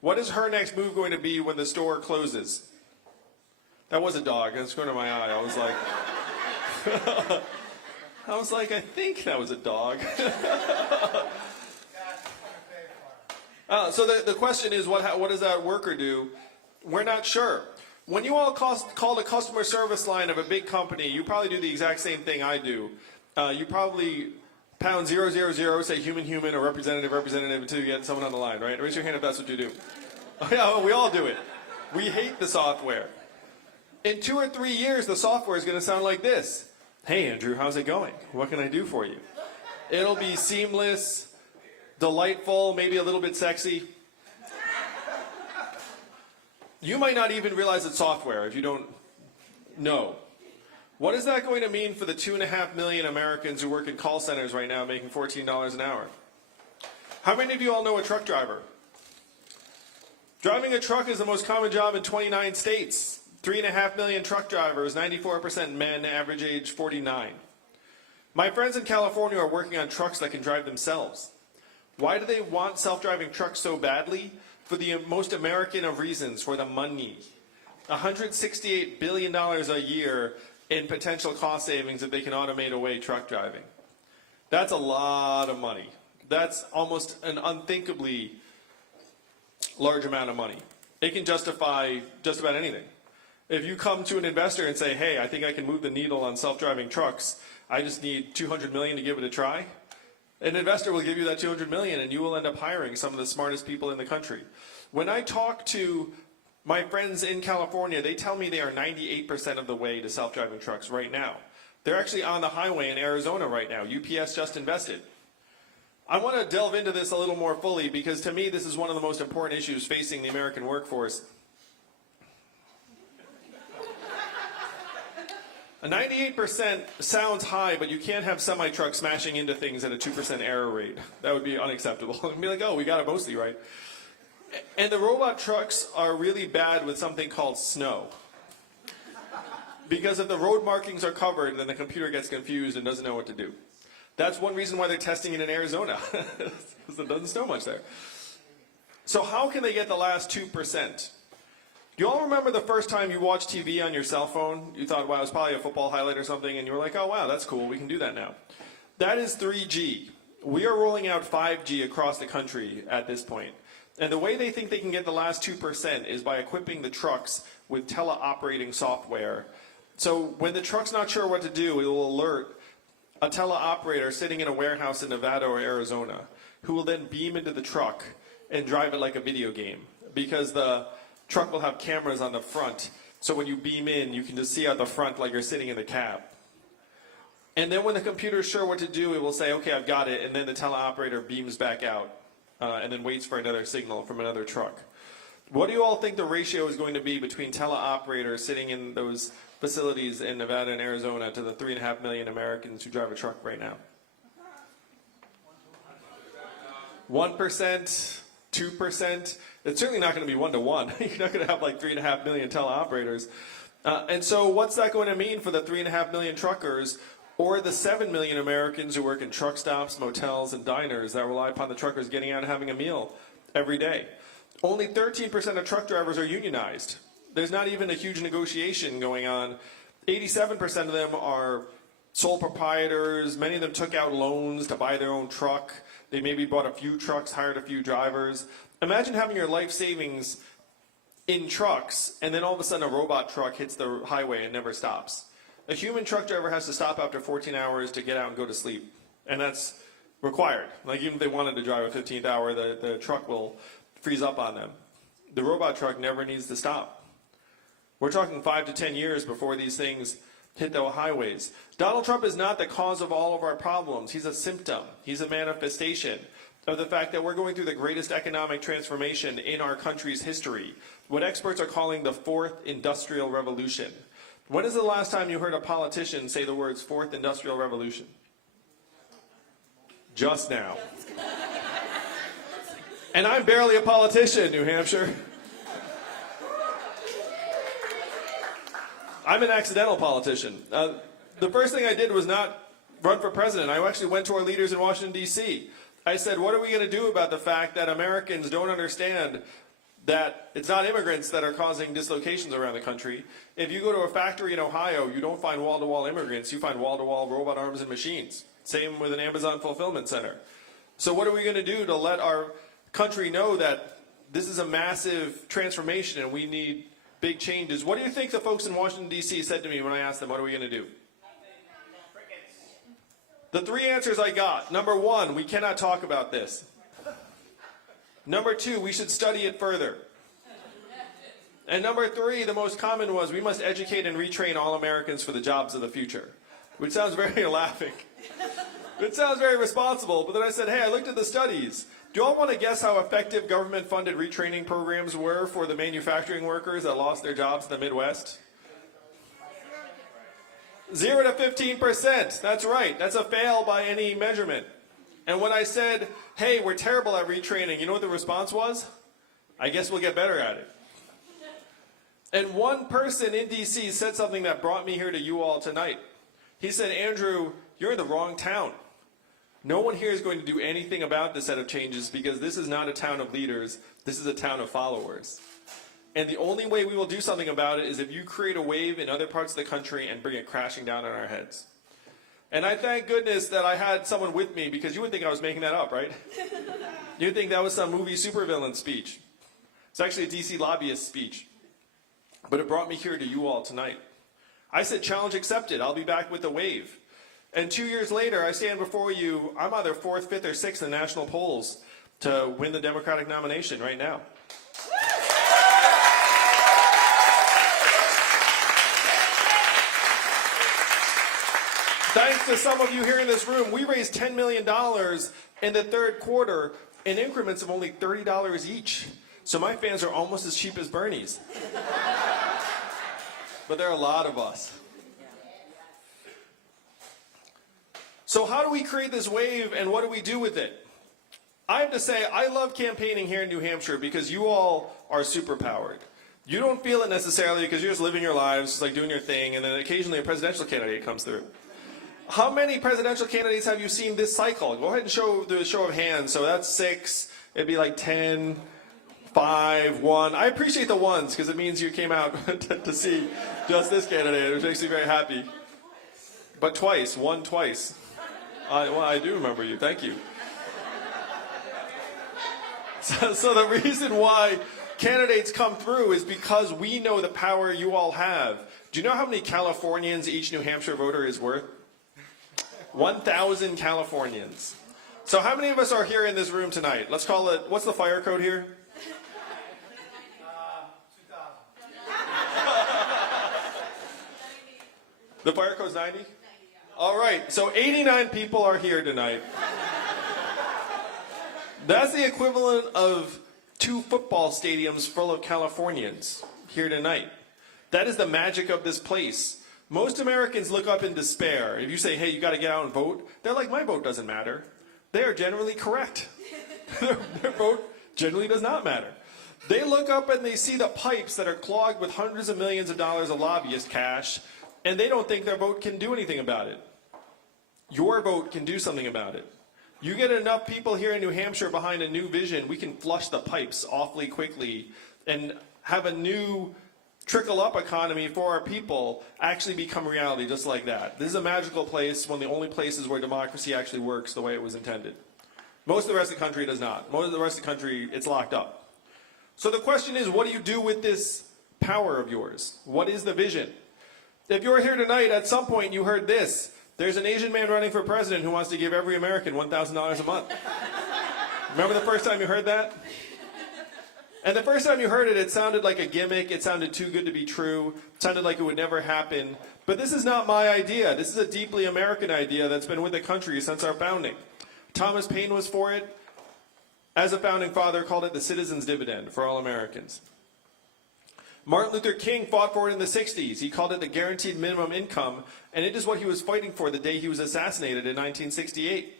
What is her next move going to be when the store closes? That was a dog. That's going to my eye. I was like, I think that was a dog. So the question is, what does that worker do? We're not sure. When you all call the customer service line of a big company, you probably do the exact same thing I do. You probably pound 000, say human, or representative until you get someone on the line, right? Raise your hand if that's what you do. Oh, yeah, well, we all do it. We hate the software. In 2 or 3 years, the software is going to sound like this. Hey, Andrew, how's it going? What can I do for you? It'll be seamless, delightful, maybe a little bit sexy. You might not even realize it's software if you don't know. What is that going to mean for the 2.5 million Americans who work in call centers right now making $14 an hour? How many of you all know a truck driver? Driving a truck is the most common job in 29 states. 3.5 million truck drivers, 94% men, average age 49. My friends in California are working on trucks that can drive themselves. Why do they want self-driving trucks so badly? For the most American of reasons, for the money. $168 billion a year in potential cost savings if they can automate away truck driving. That's a lot of money. That's almost an unthinkably large amount of money. It can justify just about anything. If you come to an investor and say, hey, I think I can move the needle on self-driving trucks, I just need $200 million to give it a try, an investor will give you that $200 million and you will end up hiring some of the smartest people in the country. When I talk to my friends in California, they tell me they are 98% of the way to self-driving trucks right now. They're actually on the highway in Arizona right now. UPS just invested. I want to delve into this a little more fully because to me this is one of the most important issues facing the American workforce. A 98% sounds high, but you can't have semi-trucks smashing into things at a 2% error rate. That would be unacceptable. It'd be like, oh, we got it mostly right. And the robot trucks are really bad with something called snow. Because if the road markings are covered, then the computer gets confused and doesn't know what to do. That's one reason why they're testing it in Arizona, because it doesn't snow much there. So how can they get the last 2%? Do you all remember the first time you watched TV on your cell phone? You thought, wow, it was probably a football highlight or something, and you were like, oh, wow, that's cool, we can do that now. That is 3G. We are rolling out 5G across the country at this point. And the way they think they can get the last 2% is by equipping the trucks with teleoperating software. So when the truck's not sure what to do, it will alert a teleoperator sitting in a warehouse in Nevada or Arizona, who will then beam into the truck and drive it like a video game. Because the truck will have cameras on the front, so when you beam in, you can just see out the front like you're sitting in the cab. And then when the computer's sure what to do, it will say, okay, I've got it, and then the teleoperator beams back out, and then waits for another signal from another truck. What do you all think the ratio is going to be between teleoperators sitting in those facilities in Nevada and Arizona to the 3.5 million Americans who drive a truck right now? 1%? 2%? It's certainly not going to be 1-to-1. You're not going to have like 3.5 million teleoperators. And so what's that going to mean for the 3.5 million truckers or the 7 million Americans who work in truck stops, motels, and diners that rely upon the truckers getting out and having a meal every day? Only 13% of truck drivers are unionized. There's not even a huge negotiation going on. 87% of them are sole proprietors. Many of them took out loans to buy their own truck. They maybe bought a few trucks, hired a few drivers. Imagine having your life savings in trucks, and then all of a sudden a robot truck hits the highway and never stops. A human truck driver has to stop after 14 hours to get out and go to sleep, and that's required. Like even if they wanted to drive a 15th hour, the truck will freeze up on them. The robot truck never needs to stop. We're talking 5 to 10 years before these things hit the highways. Donald Trump is not the cause of all of our problems. He's a symptom. He's a manifestation of the fact that we're going through the greatest economic transformation in our country's history, what experts are calling the fourth industrial revolution. When is the last time you heard a politician say the words fourth industrial revolution? Just now. And I'm barely a politician, New Hampshire. I'm an accidental politician. The first thing I did was not run for president. I actually went to our leaders in Washington, D.C. I said, what are we going to do about the fact that Americans don't understand that it's not immigrants that are causing dislocations around the country. If you go to a factory in Ohio, you don't find wall-to-wall immigrants, you find wall-to-wall robot arms and machines. Same with an Amazon fulfillment center. So what are we going to do to let our country know that this is a massive transformation and we need big changes? What do you think the folks in Washington, D.C. said to me when I asked them, what are we going to do? The three answers I got. Number one, we cannot talk about this. Number two, we should study it further. And number three, the most common was, we must educate and retrain all Americans for the jobs of the future. Which sounds very laughing. It sounds very responsible, but then I said, hey, I looked at the studies. Do you all want to guess how effective government-funded retraining programs were for the manufacturing workers that lost their jobs in the Midwest? 0 to 15%. That's right. That's a fail by any measurement. And when I said, hey, we're terrible at retraining, you know what the response was? I guess we'll get better at it. And one person in D.C. said something that brought me here to you all tonight. He said, Andrew, you're in the wrong town. No one here is going to do anything about this set of changes because this is not a town of leaders. This is a town of followers. And the only way we will do something about it is if you create a wave in other parts of the country and bring it crashing down on our heads. And I thank goodness that I had someone with me, because you would think I was making that up, right? You'd think that was some movie supervillain speech. It's actually a DC lobbyist speech. But it brought me here to you all tonight. I said, challenge accepted. I'll be back with the wave. And 2 years later, I stand before you. I'm either 4th, 5th, or 6th in national polls to win the Democratic nomination right now. Thanks to some of you here in this room, we raised $10 million in the third quarter in increments of only $30 each. So my fans are almost as cheap as Bernie's. But there are a lot of us. So how do we create this wave and what do we do with it? I have to say, I love campaigning here in New Hampshire because you all are superpowered. You don't feel it necessarily because you're just living your lives, just like doing your thing, and then occasionally a presidential candidate comes through. How many presidential candidates have you seen this cycle? Go ahead and do a show of hands. So that's 6. It'd be like 10, 5, 1. I appreciate the ones because it means you came out to see just this candidate, which makes me very happy. But twice, one twice. Well, I do remember you. Thank you. So the reason why candidates come through is because we know the power you all have. Do you know how many Californians each New Hampshire voter is worth? 1,000 Californians. So how many of us are here in this room tonight? Let's call it, what's the fire code here? 2,000. The fire code's 90? All right, so 89 people are here tonight. That's the equivalent of 2 football stadiums full of Californians here tonight. That is the magic of this place. Most Americans look up in despair. If you say, hey, you got to get out and vote, they're like, my vote doesn't matter. They are generally correct. Their vote generally does not matter. They look up and they see the pipes that are clogged with hundreds of millions of dollars of lobbyist cash, and they don't think their vote can do anything about it. Your vote can do something about it. You get enough people here in New Hampshire behind a new vision, we can flush the pipes awfully quickly and have a new trickle-up economy for our people actually become reality just like that. This is a magical place, one of the only places where democracy actually works the way it was intended. Most of the rest of the country does not. Most of the rest of the country, it's locked up. So the question is, what do you do with this power of yours? What is the vision? If you're here tonight, at some point you heard this. There's an Asian man running for president who wants to give every American $1,000 a month. Remember the first time you heard that? And the first time you heard it, it sounded like a gimmick. It sounded too good to be true. It sounded like it would never happen. But this is not my idea. This is a deeply American idea that's been with the country since our founding. Thomas Paine was for it. As a founding father, called it the citizen's dividend for all Americans. Martin Luther King fought for it in the 60s. He called it the guaranteed minimum income, and it is what he was fighting for the day he was assassinated in 1968.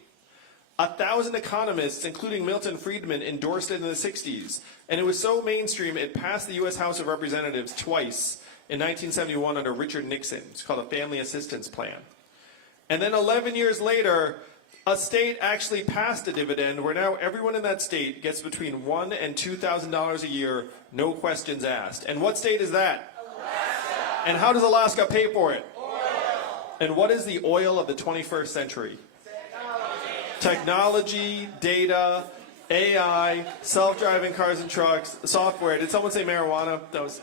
1,000 economists, including Milton Friedman, endorsed it in the 60s, and it was so mainstream it passed the U.S. House of Representatives twice in 1971 under Richard Nixon. It's called a Family Assistance Plan. And then 11 years later, a state actually passed a dividend where now everyone in that state gets between $1,000 and $2,000 a year, no questions asked. And what state is that? Alaska. And how does Alaska pay for it? Oil. And what is the oil of the 21st century? Technology, data, AI, self-driving cars and trucks, software. Did someone say marijuana? That was...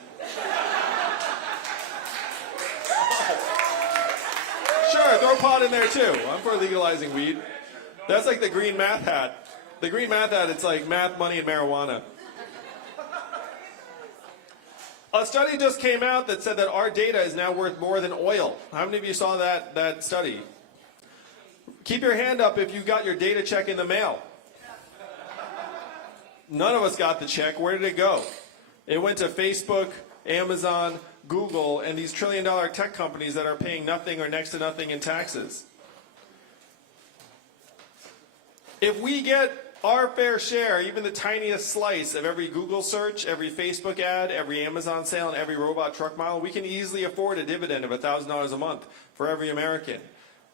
Sure, throw pot in there too. I'm for legalizing weed. That's like the green math hat. The green math hat, it's like math, money, and marijuana. A study just came out that said that our data is now worth more than oil. How many of you saw that study? Keep your hand up if you got your data check in the mail. None of us got the check. Where did it go? It went to Facebook, Amazon, Google, and these trillion-dollar tech companies that are paying nothing or next to nothing in taxes. If we get our fair share, even the tiniest slice of every Google search, every Facebook ad, every Amazon sale, and every robot truck mile, we can easily afford a dividend of $1,000 a month for every American.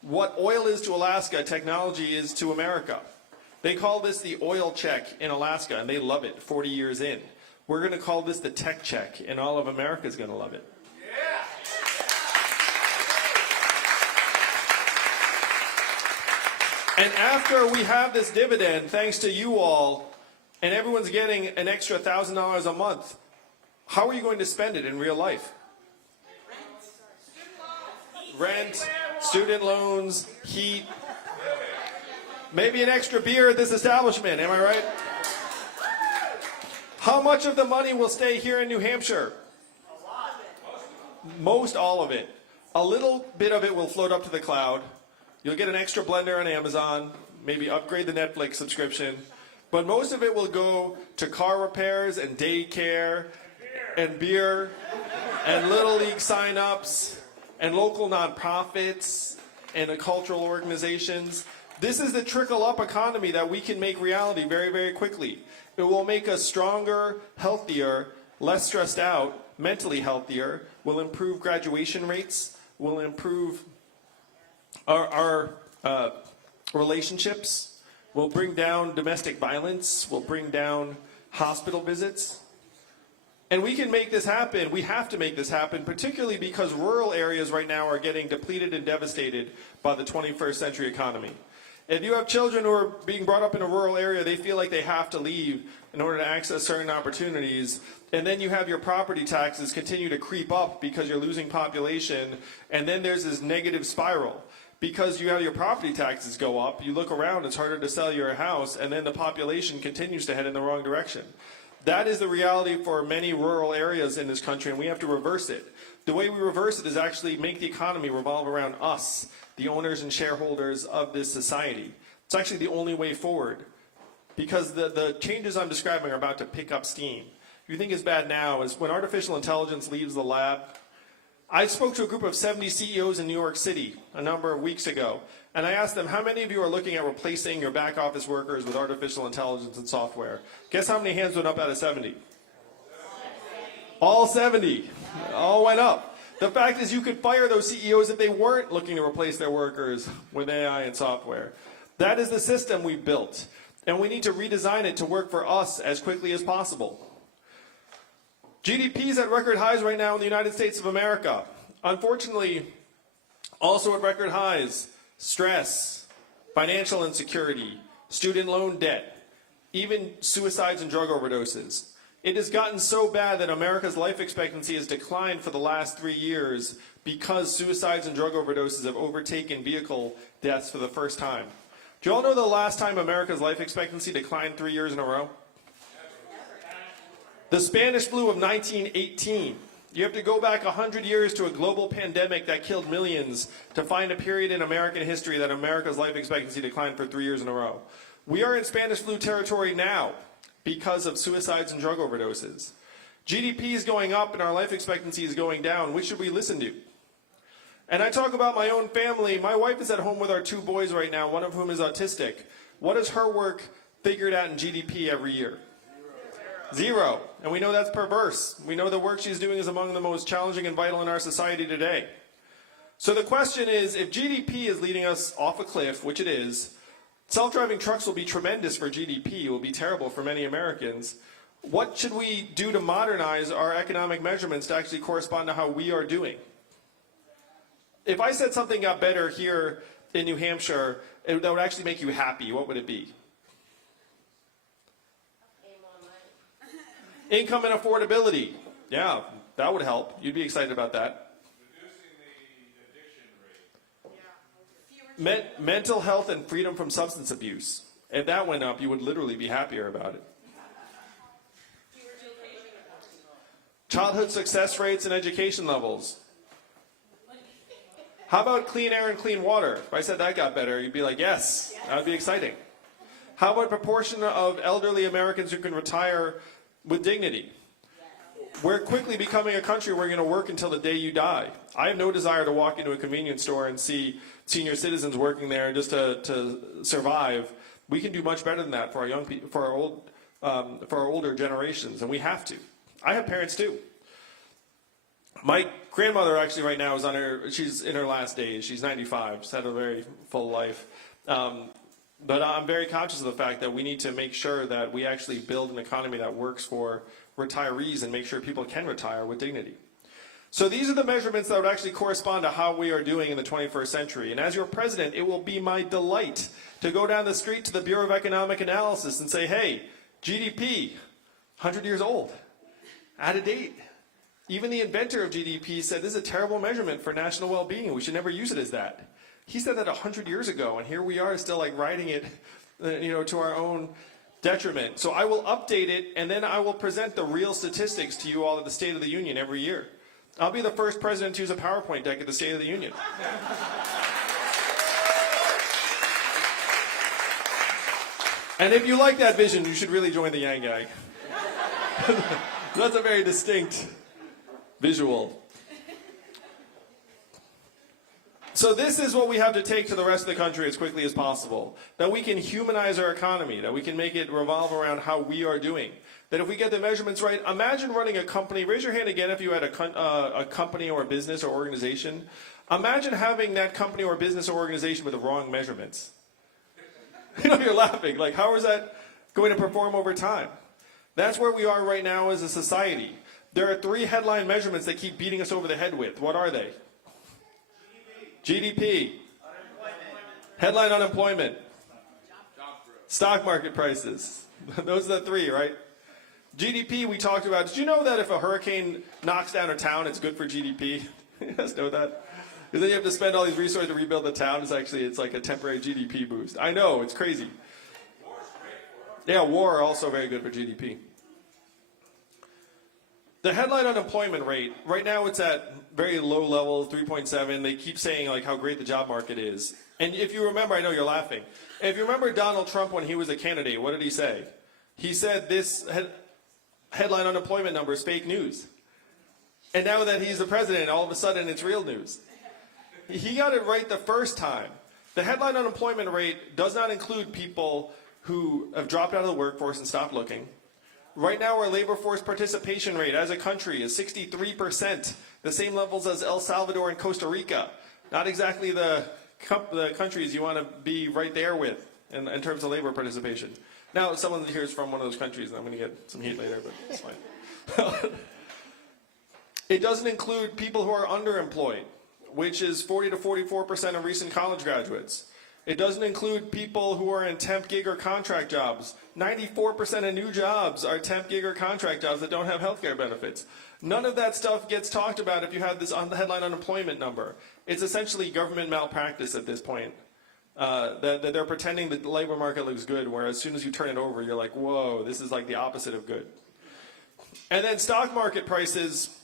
What oil is to Alaska, technology is to America. They call this the oil check in Alaska, and they love it 40 years in. We're going to call this the tech check, and all of America is going to love it. And after we have this dividend, thanks to you all, and everyone's getting an extra $1,000 a month, how are you going to spend it in real life? Rent, student loans, heat, maybe an extra beer at this establishment, am I right? How much of the money will stay here in New Hampshire? Most all of it. A little bit of it will float up to the cloud. You'll get an extra blender on Amazon, maybe upgrade the Netflix subscription. But most of it will go to car repairs and daycare and beer and Little League sign-ups and local nonprofits and cultural organizations. This is the trickle-up economy that we can make reality very, very quickly. It will make us stronger, healthier, less stressed out, mentally healthier, will improve graduation rates, will improve our relationships, will bring down domestic violence, will bring down hospital visits. And we can make this happen. We have to make this happen, particularly because rural areas right now are getting depleted and devastated by the 21st century economy. If you have children who are being brought up in a rural area, they feel like they have to leave in order to access certain opportunities. And then you have your property taxes continue to creep up because you're losing population. And then there's this negative spiral. Because you have your property taxes go up, you look around, it's harder to sell your house, and then the population continues to head in the wrong direction. That is the reality for many rural areas in this country, and we have to reverse it. The way we reverse it is actually make the economy revolve around us, the owners and shareholders of this society. It's actually the only way forward, because the changes I'm describing are about to pick up steam. If you think it's bad now, is when artificial intelligence leaves the lab. I spoke to a group of 70 CEOs in New York City a number of weeks ago, and I asked them, how many of you are looking at replacing your back office workers with artificial intelligence and software? Guess how many hands went up out of 70? All 70. All went up. The fact is you could fire those CEOs if they weren't looking to replace their workers with AI and software. That is the system we've built, and we need to redesign it to work for us as quickly as possible. GDP is at record highs right now in the United States of America. Unfortunately, also at record highs, stress, financial insecurity, student loan debt, even suicides and drug overdoses. It has gotten so bad that America's life expectancy has declined for the last 3 years because suicides and drug overdoses have overtaken vehicle deaths for the first time. Do you all know the last time America's life expectancy declined 3 years in a row? The Spanish flu of 1918. You have to go back 100 years to a global pandemic that killed millions to find a period in American history that America's life expectancy declined for 3 years in a row. We are in Spanish flu territory now because of suicides and drug overdoses. GDP is going up and our life expectancy is going down. Which should we listen to? And I talk about my own family. My wife is at home with our 2 boys right now, one of whom is autistic. What is her work figured out in GDP every year? Zero. And we know that's perverse. We know the work she's doing is among the most challenging and vital in our society today. So the question is, if GDP is leading us off a cliff, which it is, Self-driving trucks will be tremendous for GDP. It will be terrible for many Americans. What should we do to modernize our economic measurements to actually correspond to how we are doing? If I said something got better here in New Hampshire that would actually make you happy, what would it be? Income and affordability. Yeah, that would help. You'd be excited about that. Reducing the addiction rate. Mental health and freedom from substance abuse. If that went up, you would literally be happier about it. Childhood success rates and education levels. How about clean air and clean water? If I said that got better, you'd be like, yes, that would be exciting. How about proportion of elderly Americans who can retire with dignity? We're quickly becoming a country where you're going to work until the day you die. I have no desire to walk into a convenience store and see senior citizens working there just to survive. We can do much better than that for our young people, for our older generations, and we have to. I have parents too. My grandmother actually right now she's in her last days. She's 95. She's had a very full life. But I'm very conscious of the fact that we need to make sure that we actually build an economy that works for retirees and make sure people can retire with dignity. So these are the measurements that would actually correspond to how we are doing in the 21st century. And as your president, it will be my delight to go down the street to the Bureau of Economic Analysis and say, hey, GDP, 100 years old, out of date. Even the inventor of GDP said this is a terrible measurement for national well-being. We should never use it as that. He said that 100 years ago, and here we are still like writing it, to our own detriment. So I will update it, and then I will present the real statistics to you all at the State of the Union every year. I'll be the first president to use a PowerPoint deck at the State of the Union. And if you like that vision, you should really join the Yang Gang. That's a very distinct visual. So this is what we have to take to the rest of the country as quickly as possible. That we can humanize our economy, that we can make it revolve around how we are doing. That if we get the measurements right, imagine running a company. Raise your hand again if you had a company or a business or organization. Imagine having that company or business or organization with the wrong measurements. You're laughing. Like, how is that going to perform over time? That's where we are right now as a society. There are 3 headline measurements they keep beating us over the head with. What are they? GDP. Headline unemployment. Stock market prices. Those are the 3, right? GDP we talked about. Did you know that if a hurricane knocks down a town, it's good for GDP? You guys know that? Because then you have to spend all these resources to rebuild the town. It's like a temporary GDP boost. I know, it's crazy. Yeah, war also very good for GDP. The headline unemployment rate, right now it's at very low level, 3.7. They keep saying like how great the job market is. And if you remember, I know you're laughing. If you remember Donald Trump when he was a candidate, what did he say? He said this headline unemployment number is fake news. And now that he's the president, all of a sudden it's real news. He got it right the first time. The headline unemployment rate does not include people who have dropped out of the workforce and stopped looking. Right now, our labor force participation rate as a country is 63%, the same levels as El Salvador and Costa Rica. Not exactly the countries you want to be right there with in terms of labor participation. Now, someone here is from one of those countries, and I'm going to get some heat later, but it's fine. It doesn't include people who are underemployed, which is 40 to 44% of recent college graduates. It doesn't include people who are in temp, gig, or contract jobs. 94% of new jobs are temp, gig, or contract jobs that don't have health care benefits. None of that stuff gets talked about if you have this headline unemployment number. It's essentially government malpractice at this point. That they're pretending that the labor market looks good, where as soon as you turn it over, you're like, whoa, this is like the opposite of good. And then stock market prices.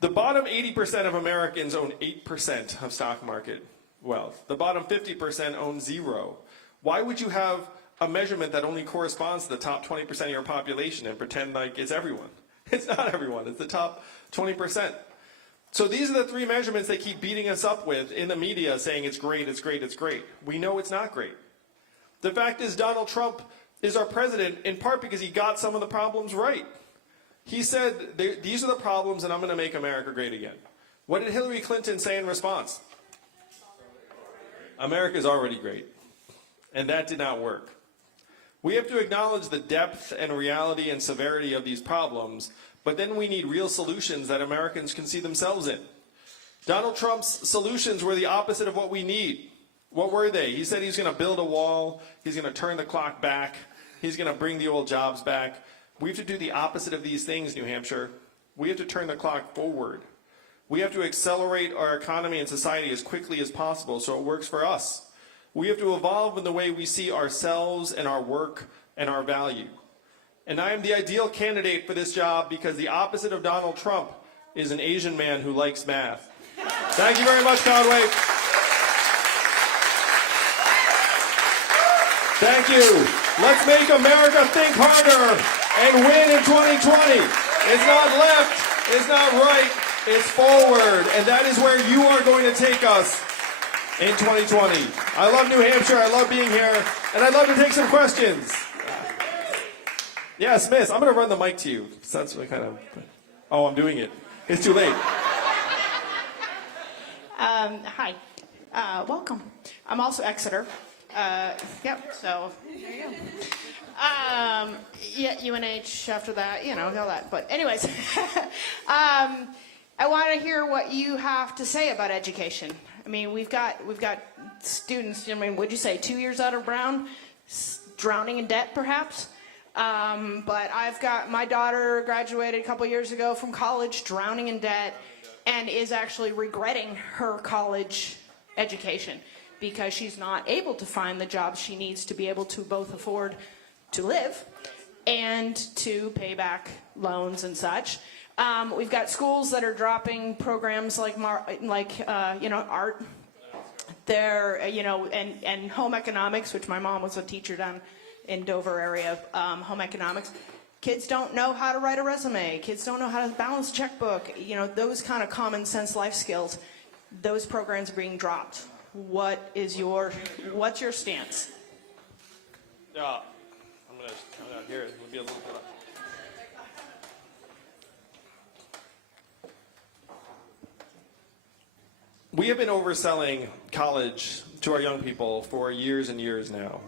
The bottom 80% of Americans own 8% of stock market wealth. The bottom 50% own 0. Why would you have a measurement that only corresponds to the top 20% of your population and pretend like it's everyone? It's not everyone. It's the top 20%. So these are the 3 measurements they keep beating us up with in the media, saying it's great, it's great, it's great. We know it's not great. The fact is Donald Trump is our president in part because he got some of the problems right. He said, these are the problems and I'm going to make America great again. What did Hillary Clinton say in response? America's already great. and that did not work. We have to acknowledge the depth and reality and severity of these problems, but then we need real solutions that Americans can see themselves in. Donald Trump's solutions were the opposite of what we need. What were they? He said he's going to build a wall, he's going to turn the clock back, he's going to bring the old jobs back. We have to do the opposite of these things, New Hampshire. We have to turn the clock forward. We have to accelerate our economy and society as quickly as possible so it works for us. We have to evolve in the way we see ourselves and our work and our value. And I am the ideal candidate for this job because the opposite of Donald Trump is an Asian man who likes math. Thank you very much, Conway. Thank you. Let's make America think harder and win in 2020. It's not left, it's not right, it's forward. And that is where you are going to take us in 2020. I love New Hampshire, I love being here, and I'd love to take some questions. Yes, Miss, I'm going to run the mic to you. That's what kind of... Oh, I'm doing it. It's too late. Hi. Welcome. I'm also Exeter. Yep, so there you go. Yeah, UNH after that, you know, all that. But anyways, I want to hear what you have to say about education. I mean, we've got students, I mean, would you say 2 years out of Brown, drowning in debt perhaps? But I've got, my daughter graduated a couple years ago from college, drowning in debt, and is actually regretting her college education because she's not able to find the jobs she needs to be able to both afford to live and to pay back loans and such. We've got schools that are dropping programs like art, there, and home economics, which my mom was a teacher down in Dover area, home economics. Kids don't know how to write a resume. Kids don't know how to balance a checkbook. You know, those kind of common sense life skills. Those programs are being dropped. What's your stance? Yeah, I'm gonna here. It'll be a little bit. We have been overselling college to our young people for years and years now.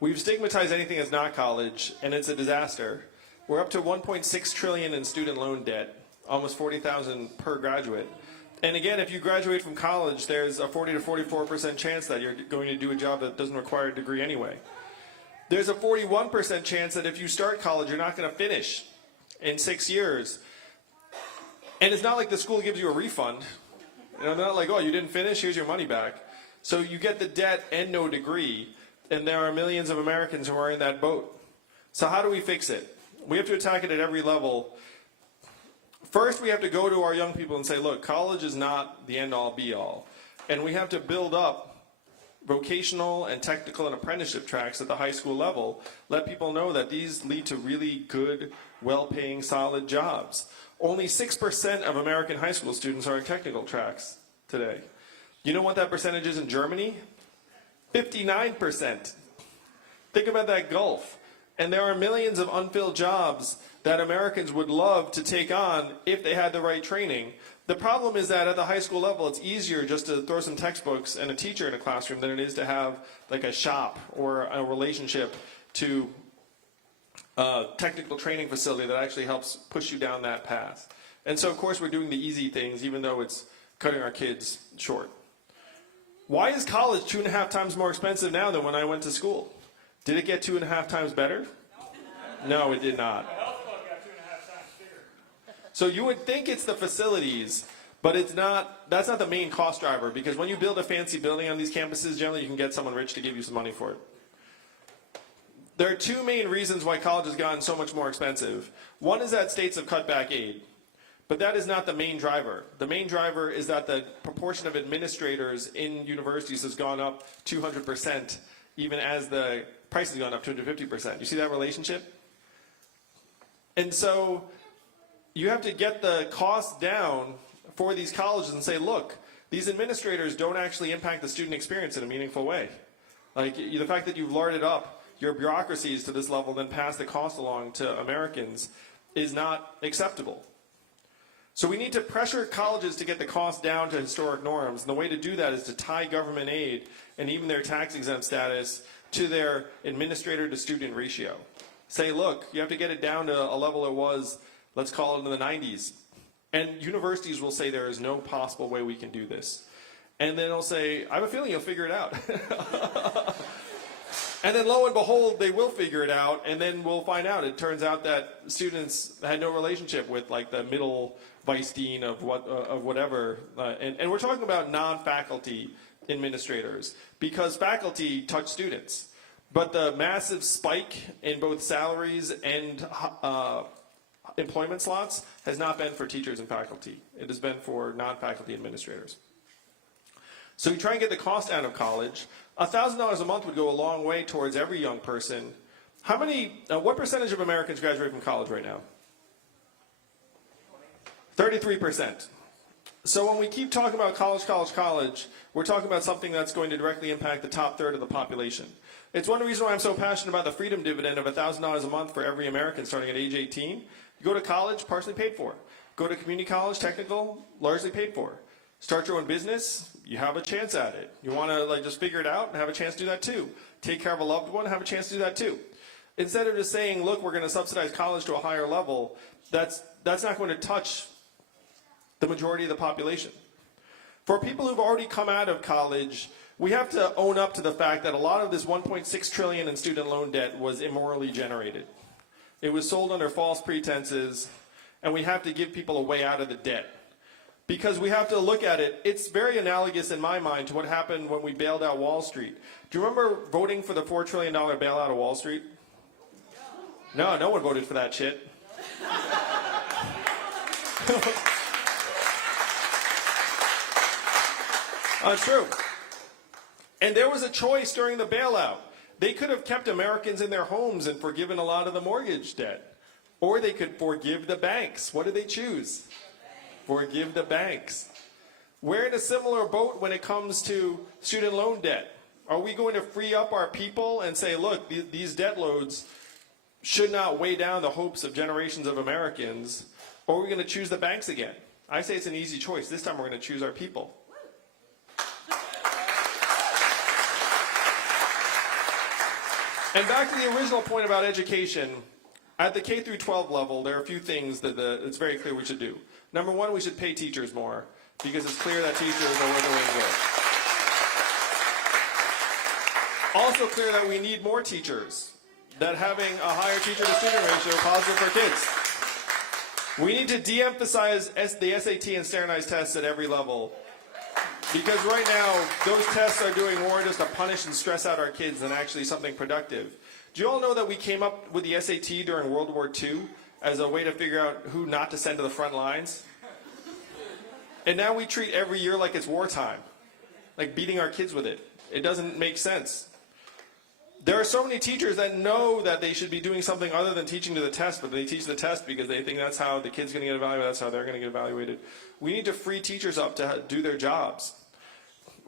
We've stigmatized anything that's not college, and it's a disaster. We're up to $1.6 trillion in student loan debt, almost 40,000 per graduate. And again, if you graduate from college, there's a 40 to 44% chance that you're going to do a job that doesn't require a degree anyway. There's a 41% chance that if you start college, you're not going to finish in 6 years. And it's not like the school gives you a refund. You know, they're not like, oh, you didn't finish, here's your money back. So you get the debt and no degree, and there are millions of Americans who are in that boat. So how do we fix it? We have to attack it at every level. First, we have to go to our young people and say, look, college is not the end-all, be-all. And we have to build up vocational and technical and apprenticeship tracks at the high school level. Let people know that these lead to really good, well-paying, solid jobs. Only 6% of American high school students are in technical tracks today. You know what that percentage is in Germany? 59%. Think about that gulf. And there are millions of unfilled jobs that Americans would love to take on if they had the right training. The problem is that at the high school level, it's easier just to throw some textbooks and a teacher in a classroom than it is to have like a shop or a relationship to a technical training facility that actually helps push you down that path. And so, of course, we're doing the easy things, even though it's cutting our kids short. Why is college 2.5 times more expensive now than when I went to school? Did it get 2.5 times better? No, it did not. So you would think it's the facilities, but it's not. That's not the main cost driver, because when you build a fancy building on these campuses, generally you can get someone rich to give you some money for it. There are two main reasons why college has gotten so much more expensive. One is that states have cut back aid, but that is not the main driver. The main driver is that the proportion of administrators in universities has gone up 200%, even as the price has gone up 250%. You see that relationship? And so you have to get the cost down for these colleges and say, look, these administrators don't actually impact the student experience in a meaningful way. Like the fact that you've larded up your bureaucracies to this level, then pass the cost along to Americans is not acceptable. So we need to pressure colleges to get the cost down to historic norms. And the way to do that is to tie government aid and even their tax-exempt status to their administrator to student ratio. Say, look, you have to get it down to a level it was, let's call it in the 90s. And universities will say there is no possible way we can do this. And then they'll say, I have a feeling you'll figure it out. And then lo and behold, they will figure it out, and then we'll find out. It turns out that students had no relationship with like the middle vice dean of whatever. And we're talking about non-faculty administrators, because faculty touch students. But the massive spike in both salaries and employment slots has not been for teachers and faculty. It has been for non-faculty administrators. So we try and get the cost out of college. $1,000 a month would go a long way towards every young person. What percentage of Americans graduate from college right now? 33%. So when we keep talking about college, we're talking about something that's going to directly impact the top third of the population. It's one reason why I'm so passionate about the freedom dividend of $1,000 a month for every American starting at age 18. You go to college, partially paid for. Go to community college, technical, largely paid for. Start your own business, you have a chance at it. You want to just figure it out and have a chance to do that too. Take care of a loved one, have a chance to do that too. Instead of just saying, look, we're going to subsidize college to a higher level, that's not going to touch the majority of the population. For people who've already come out of college, we have to own up to the fact that a lot of this $1.6 trillion in student loan debt was immorally generated. It was sold under false pretenses, and we have to give people a way out of the debt. Because we have to look at it, it's very analogous in my mind to what happened when we bailed out Wall Street. Do you remember voting for the $4 trillion bailout of Wall Street? No, no one voted for that shit. It's true. And there was a choice during the bailout. They could have kept Americans in their homes and forgiven a lot of the mortgage debt. Or they could forgive the banks. What did they choose? Forgive the banks. We're in a similar boat when it comes to student loan debt. Are we going to free up our people and say, look, these debt loads should not weigh down the hopes of generations of Americans, or are we going to choose the banks again? I say it's an easy choice. This time we're going to choose our people. And back to the original point about education, at the K through 12 level, there are a few things that it's very clear we should do. Number one, we should pay teachers more, because it's clear that teachers are where the wind goes. Also clear that we need more teachers, that having a higher teacher-to-student ratio is positive for kids. We need to de-emphasize the SAT and standardized tests at every level, because right now, those tests are doing more just to punish and stress out our kids than actually something productive. Do you all know that we came up with the SAT during World War II as a way to figure out who not to send to the front lines? And now we treat every year like it's wartime, like beating our kids with it. It doesn't make sense. There are so many teachers that know that they should be doing something other than teaching to the test, but they teach the test because they think that's how the kid's going to get evaluated, that's how they're going to get evaluated. We need to free teachers up to do their jobs.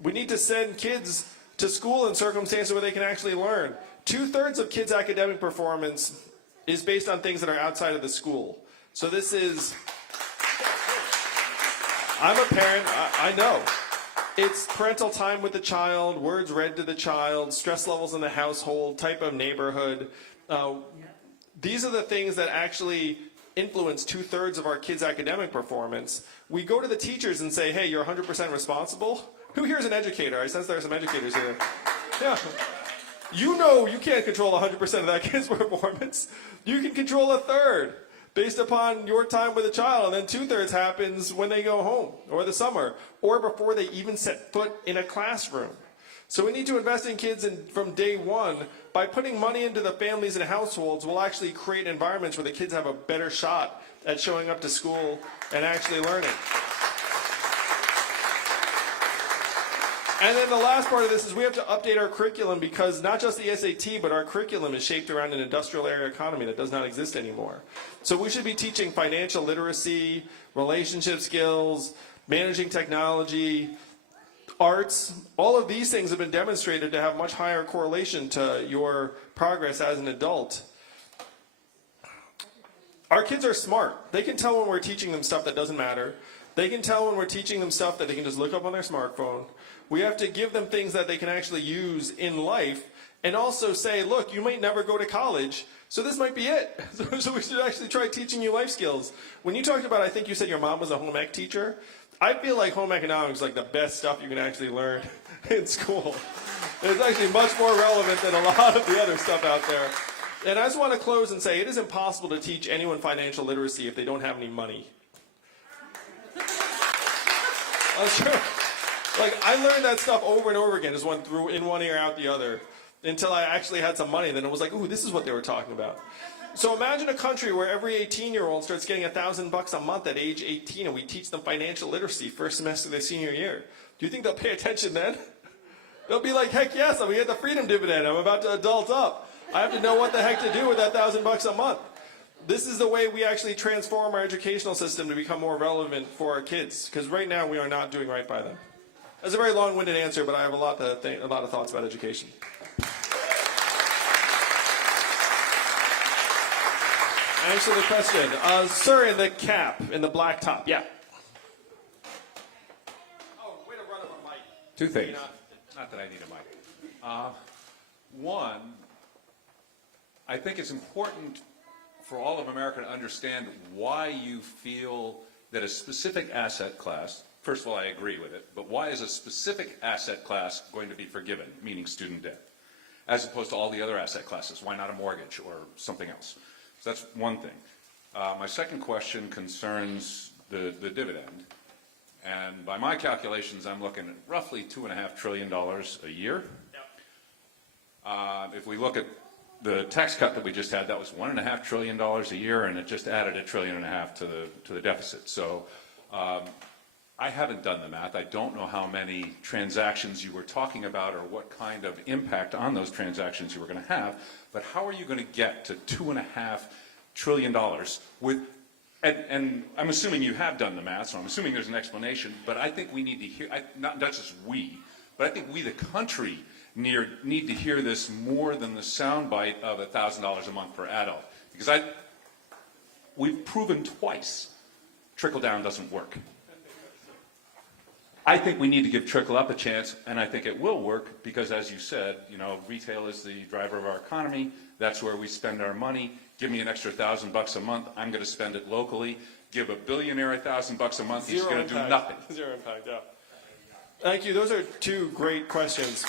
We need to send kids to school in circumstances where they can actually learn. 2/3 of kids' academic performance is based on things that are outside of the school. So this is, I'm a parent, I know. It's parental time with the child, words read to the child, stress levels in the household, type of neighborhood. These are the things that actually influence 2/3 of our kids' academic performance. We go to the teachers and say, hey, you're 100% responsible. Who here is an educator? I sense there are some educators here. Yeah. You know you can't control 100% of that kid's performance. You can control 1/3 based upon your time with a child, and then 2/3 happens when they go home, or the summer, or before they even set foot in a classroom. So we need to invest in kids from day one. By putting money into the families and households, we'll actually create environments where the kids have a better shot at showing up to school and actually learning. And then the last part of this is we have to update our curriculum, because not just the SAT, but our curriculum is shaped around an industrial area economy that does not exist anymore. So we should be teaching financial literacy, relationship skills, managing technology, arts. All of these things have been demonstrated to have much higher correlation to your progress as an adult. our kids are smart. They can tell when we're teaching them stuff that doesn't matter. They can tell when we're teaching them stuff that they can just look up on their smartphone. We have to give them things that they can actually use in life, and also say, look, you might never go to college, so this might be it. So we should actually try teaching you life skills. When you talked about, I think you said your mom was a home ec teacher, I feel like home economics is like the best stuff you can actually learn in school. It's actually much more relevant than a lot of the other stuff out there. And I just want to close and say, it is impossible to teach anyone financial literacy if they don't have any money. Sure. Like, I learned that stuff over and over again, just went through in one ear, out the other, until I actually had some money. Then it was like, ooh, this is what they were talking about. So imagine a country where every 18-year-old starts getting $1,000 a month at age 18, and we teach them financial literacy first semester of their senior year. Do you think they'll pay attention then? They'll be like, heck yes, we get the freedom dividend. I'm about to adult up. I have to know what the heck to do with that $1,000 a month. This is the way we actually transform our educational system to become more relevant for our kids, because right now we are not doing right by them. That's a very long-winded answer, but I have a lot of thoughts about education. Answer the question. Sir, in the cap, in the black top. Yeah. Oh, way to run up a mic. Two things. Not that I need a mic. One, I think it's important for all of America to understand why you feel that a specific asset class, first of all, I agree with it, but why is a specific asset class going to be forgiven, meaning student debt, as opposed to all the other asset classes? Why not a mortgage or something else? So that's one thing. My second question concerns the dividend. And by my calculations, I'm looking at roughly $2.5 trillion a year. If we look at the tax cut that we just had, that was $1.5 trillion a year, and it just added $1.5 trillion to the deficit. So I haven't done the math. I don't know how many transactions you were talking about or what kind of impact on those transactions you were going to have. But how are you going to get to $2.5 trillion with? And I'm assuming you have done the math, so I'm assuming there's an explanation. But I think we need to hear, not just we, but I think we, the country, need to hear this more than the soundbite of $1,000 a month per adult. Because we've proven twice trickle-down doesn't work. I think we need to give trickle-up a chance, and I think it will work because, as you said, retail is the driver of our economy. That's where we spend our money. Give me an extra $1,000 a month. I'm going to spend it locally. Give a billionaire $1,000 a month. He's going to do nothing. Zero impact, yeah. Thank you. Those are two great questions.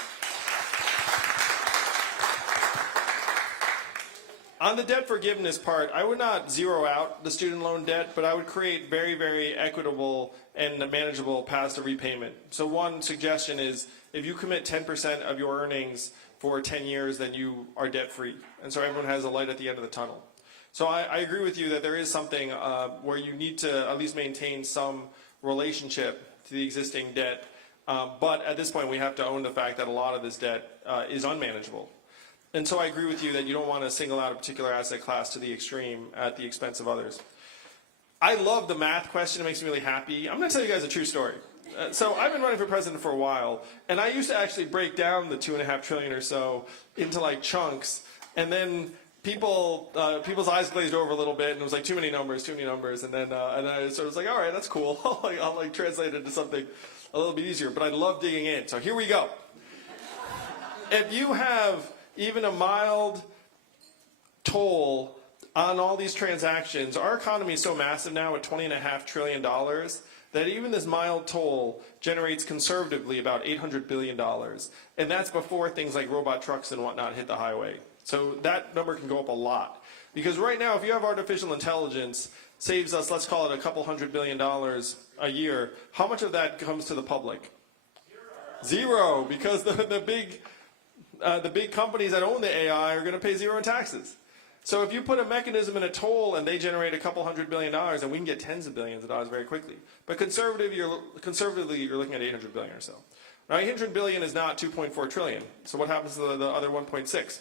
On the debt forgiveness part, I would not zero out the student loan debt, but I would create very, very equitable and manageable paths to repayment. So one suggestion is if you commit 10% of your earnings for 10 years, then you are debt-free. And so everyone has a light at the end of the tunnel. So I agree with you that there is something where you need to at least maintain some relationship to the existing debt. But at this point, we have to own the fact that a lot of this debt is unmanageable. And so I agree with you that you don't want to single out a particular asset class to the extreme at the expense of others. I love the math question. It makes me really happy. I'm going to tell you guys a true story. So I've been running for president for a while, and I used to actually break down the $2.5 trillion or so into like chunks, and then people's eyes glazed over a little bit, and it was like too many numbers, and then I sort of was like, all right, that's cool. I'll like translate it into something a little bit easier. But I love digging in. So here we go. If you have even a mild toll on all these transactions, our economy is so massive now at $20.5 trillion that even this mild toll generates conservatively about $800 billion. And that's before things like robot trucks and whatnot hit the highway. So that number can go up a lot. Because right now, if you have artificial intelligence, saves us, let's call it a couple $100 billion a year, how much of that comes to the public? Zero, because the big companies that own the AI are going to pay zero in taxes. So if you put a mechanism in a toll and they generate a couple $100 billion, and we can get tens of billions of dollars very quickly. But conservatively, you're looking at $800 billion or so. Now, $800 billion is not $2.4 trillion. So what happens to the other 1.6?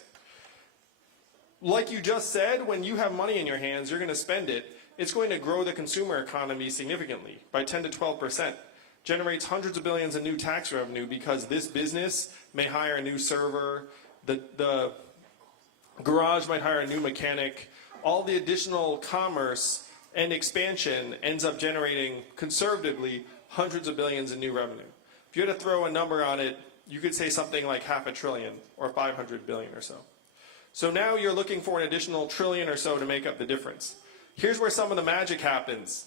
Like you just said, when you have money in your hands, you're going to spend it. It's going to grow the consumer economy significantly by 10 to 12%. Generates hundreds of billions in new tax revenue because this business may hire a new server, the garage might hire a new mechanic. all the additional commerce and expansion ends up generating, conservatively, hundreds of billions in new revenue. If you had to throw a number on it, you could say something like $500 billion or 500 billion or so. So now you're looking for an additional trillion or so to make up the difference. Here's where some of the magic happens.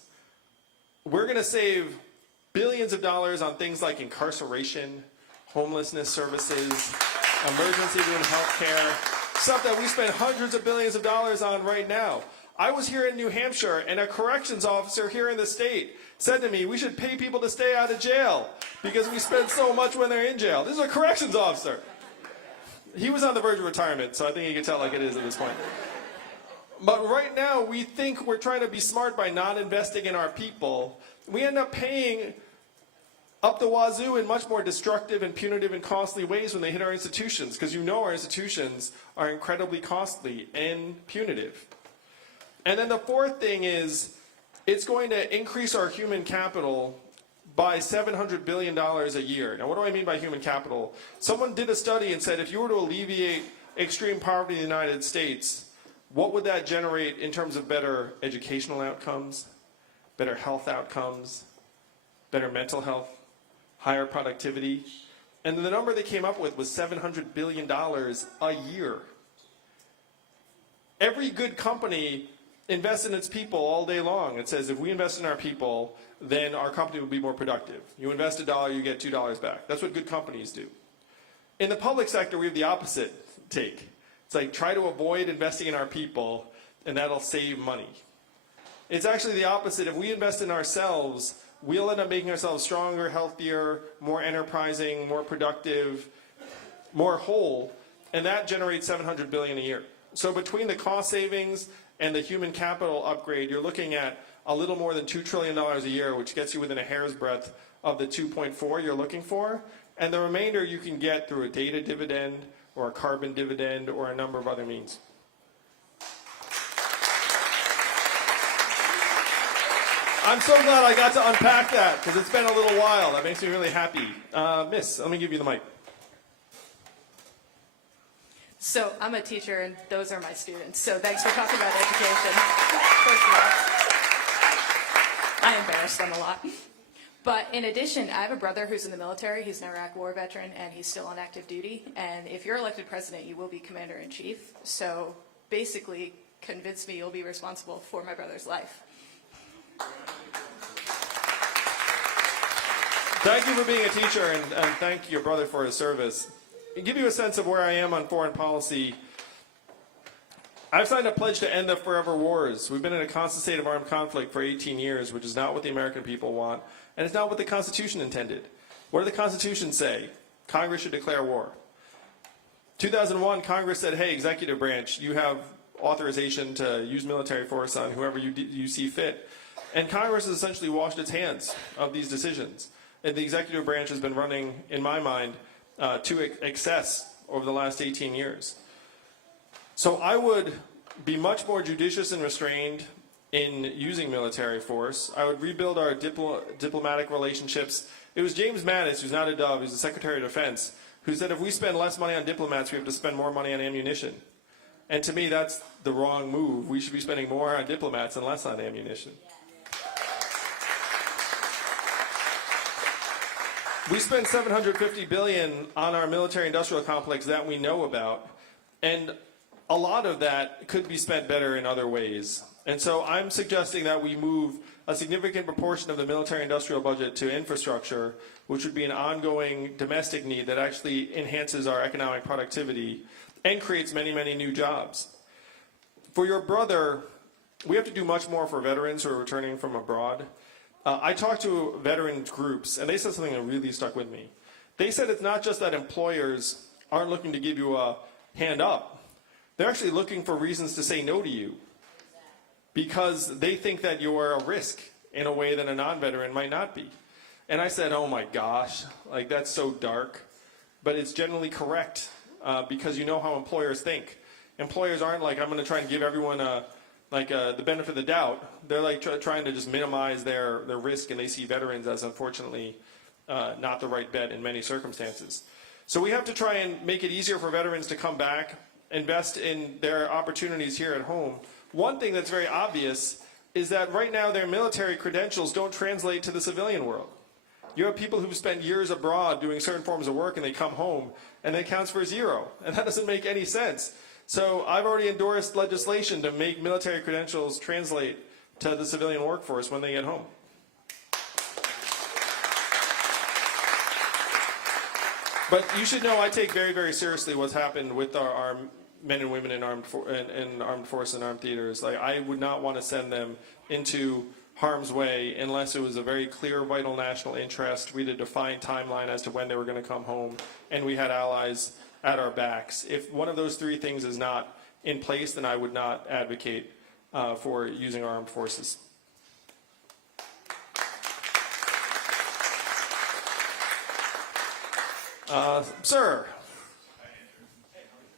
We're going to save billions of dollars on things like incarceration, homelessness services, emergency room health care, stuff that we spend hundreds of billions of dollars on right now. I was here in New Hampshire, and a corrections officer here in the state said to me, we should pay people to stay out of jail because we spend so much when they're in jail. This is a corrections officer. He was on the verge of retirement, so I think he can tell like it is at this point. But right now, we think we're trying to be smart by not investing in our people. We end up paying up the wazoo in much more destructive and punitive and costly ways when they hit our institutions, because you know our institutions are incredibly costly and punitive. And then the fourth thing is, it's going to increase our human capital by $700 billion a year. Now, what do I mean by human capital? Someone did a study and said if you were to alleviate extreme poverty in the United States, what would that generate in terms of better educational outcomes, better health outcomes, better mental health, higher productivity? And the number they came up with was $700 billion a year. Every good company invests in its people all day long. It says if we invest in our people, then our company will be more productive. You invest $1, you get $2 back. That's what good companies do. In the public sector, we have the opposite take. It's like try to avoid investing in our people, and that'll save money. It's actually the opposite. If we invest in ourselves, we'll end up making ourselves stronger, healthier, more enterprising, more productive, more whole, and that generates $700 billion a year. So between the cost savings and the human capital upgrade, you're looking at a little more than $2 trillion a year, which gets you within a hair's breadth of the 2.4 you're looking for. And the remainder you can get through a data dividend or a carbon dividend or a number of other means. I'm so glad I got to unpack that because it's been a little while. That makes me really happy. Miss, let me give you the mic. So I'm a teacher, and those are my students. So thanks for talking about education. First of all, I embarrass them a lot. But in addition, I have a brother who's in the military. He's an Iraq war veteran, and he's still on active duty. And if you're elected president, you will be commander-in-chief. So basically, convince me you'll be responsible for my brother's life. Thank you for being a teacher, and thank your brother for his service. To give you a sense of where I am on foreign policy, I've signed a pledge to end the forever wars. We've been in a constant state of armed conflict for 18 years, which is not what the American people want, and it's not what the Constitution intended. What did the Constitution say? Congress should declare war. 2001, Congress said, hey, executive branch, you have authorization to use military force on whoever you see fit. And Congress has essentially washed its hands of these decisions. And the executive branch has been running, in my mind, to excess over the last 18 years. So I would be much more judicious and restrained in using military force. I would rebuild our diplomatic relationships. It was James Mattis, who's not a dove, who's the Secretary of Defense, who said if we spend less money on diplomats, we have to spend more money on ammunition. And to me, that's the wrong move. We should be spending more on diplomats and less on ammunition. We spend $750 billion on our military-industrial complex that we know about, and a lot of that could be spent better in other ways. And so I'm suggesting that we move a significant proportion of the military-industrial budget to infrastructure, which would be an ongoing domestic need that actually enhances our economic productivity and creates many, many new jobs. For your brother, we have to do much more for veterans who are returning from abroad. I talked to veteran groups, and they said something that really stuck with me. They said it's not just that employers aren't looking to give you a hand up. They're actually looking for reasons to say no to you because they think that you're a risk in a way that a non-veteran might not be. And I said, oh my gosh, like that's so dark. But it's generally correct because you know how employers think. Employers aren't like, I'm going to try and give everyone the benefit of the doubt. They're like trying to just minimize their risk, and they see veterans as unfortunately not the right bet in many circumstances. So we have to try and make it easier for veterans to come back, invest in their opportunities here at home, one thing that's very obvious is that right now their military credentials don't translate to the civilian world. You have people who've spent years abroad doing certain forms of work and they come home and it counts for 0. And that doesn't make any sense. So I've already endorsed legislation to make military credentials translate to the civilian workforce when they get home. But you should know I take very, very seriously what's happened with our men and women in armed force and armed theaters. Like, I would not want to send them into harm's way unless it was a very clear, vital national interest. We had a defined timeline as to when they were going to come home, and we had allies at our backs. If one of those 3 things is not in place, then I would not advocate for using our armed forces. Sir.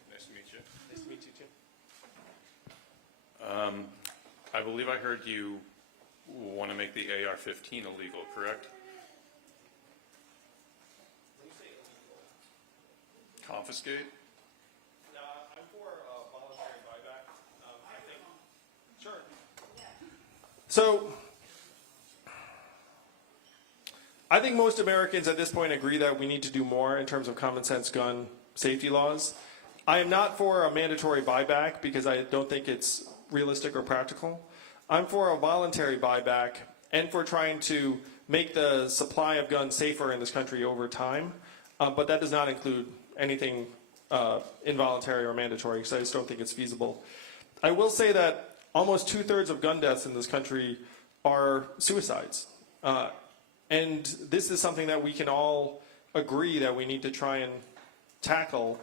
Nice to meet you. Nice to meet you, too. I believe I heard you want to make the AR-15 illegal, correct? Confiscate? I'm for voluntary buyback. I think. Sure. So, I think most Americans at this point agree that we need to do more in terms of common sense gun safety laws. I am not for a mandatory buyback because I don't think it's realistic or practical. I'm for a voluntary buyback and for trying to make the supply of guns safer in this country over time. But that does not include anything involuntary or mandatory, because I just don't think it's feasible. I will say that almost 2/3 of gun deaths in this country are suicides. And this is something that we can all agree that we need to try and tackle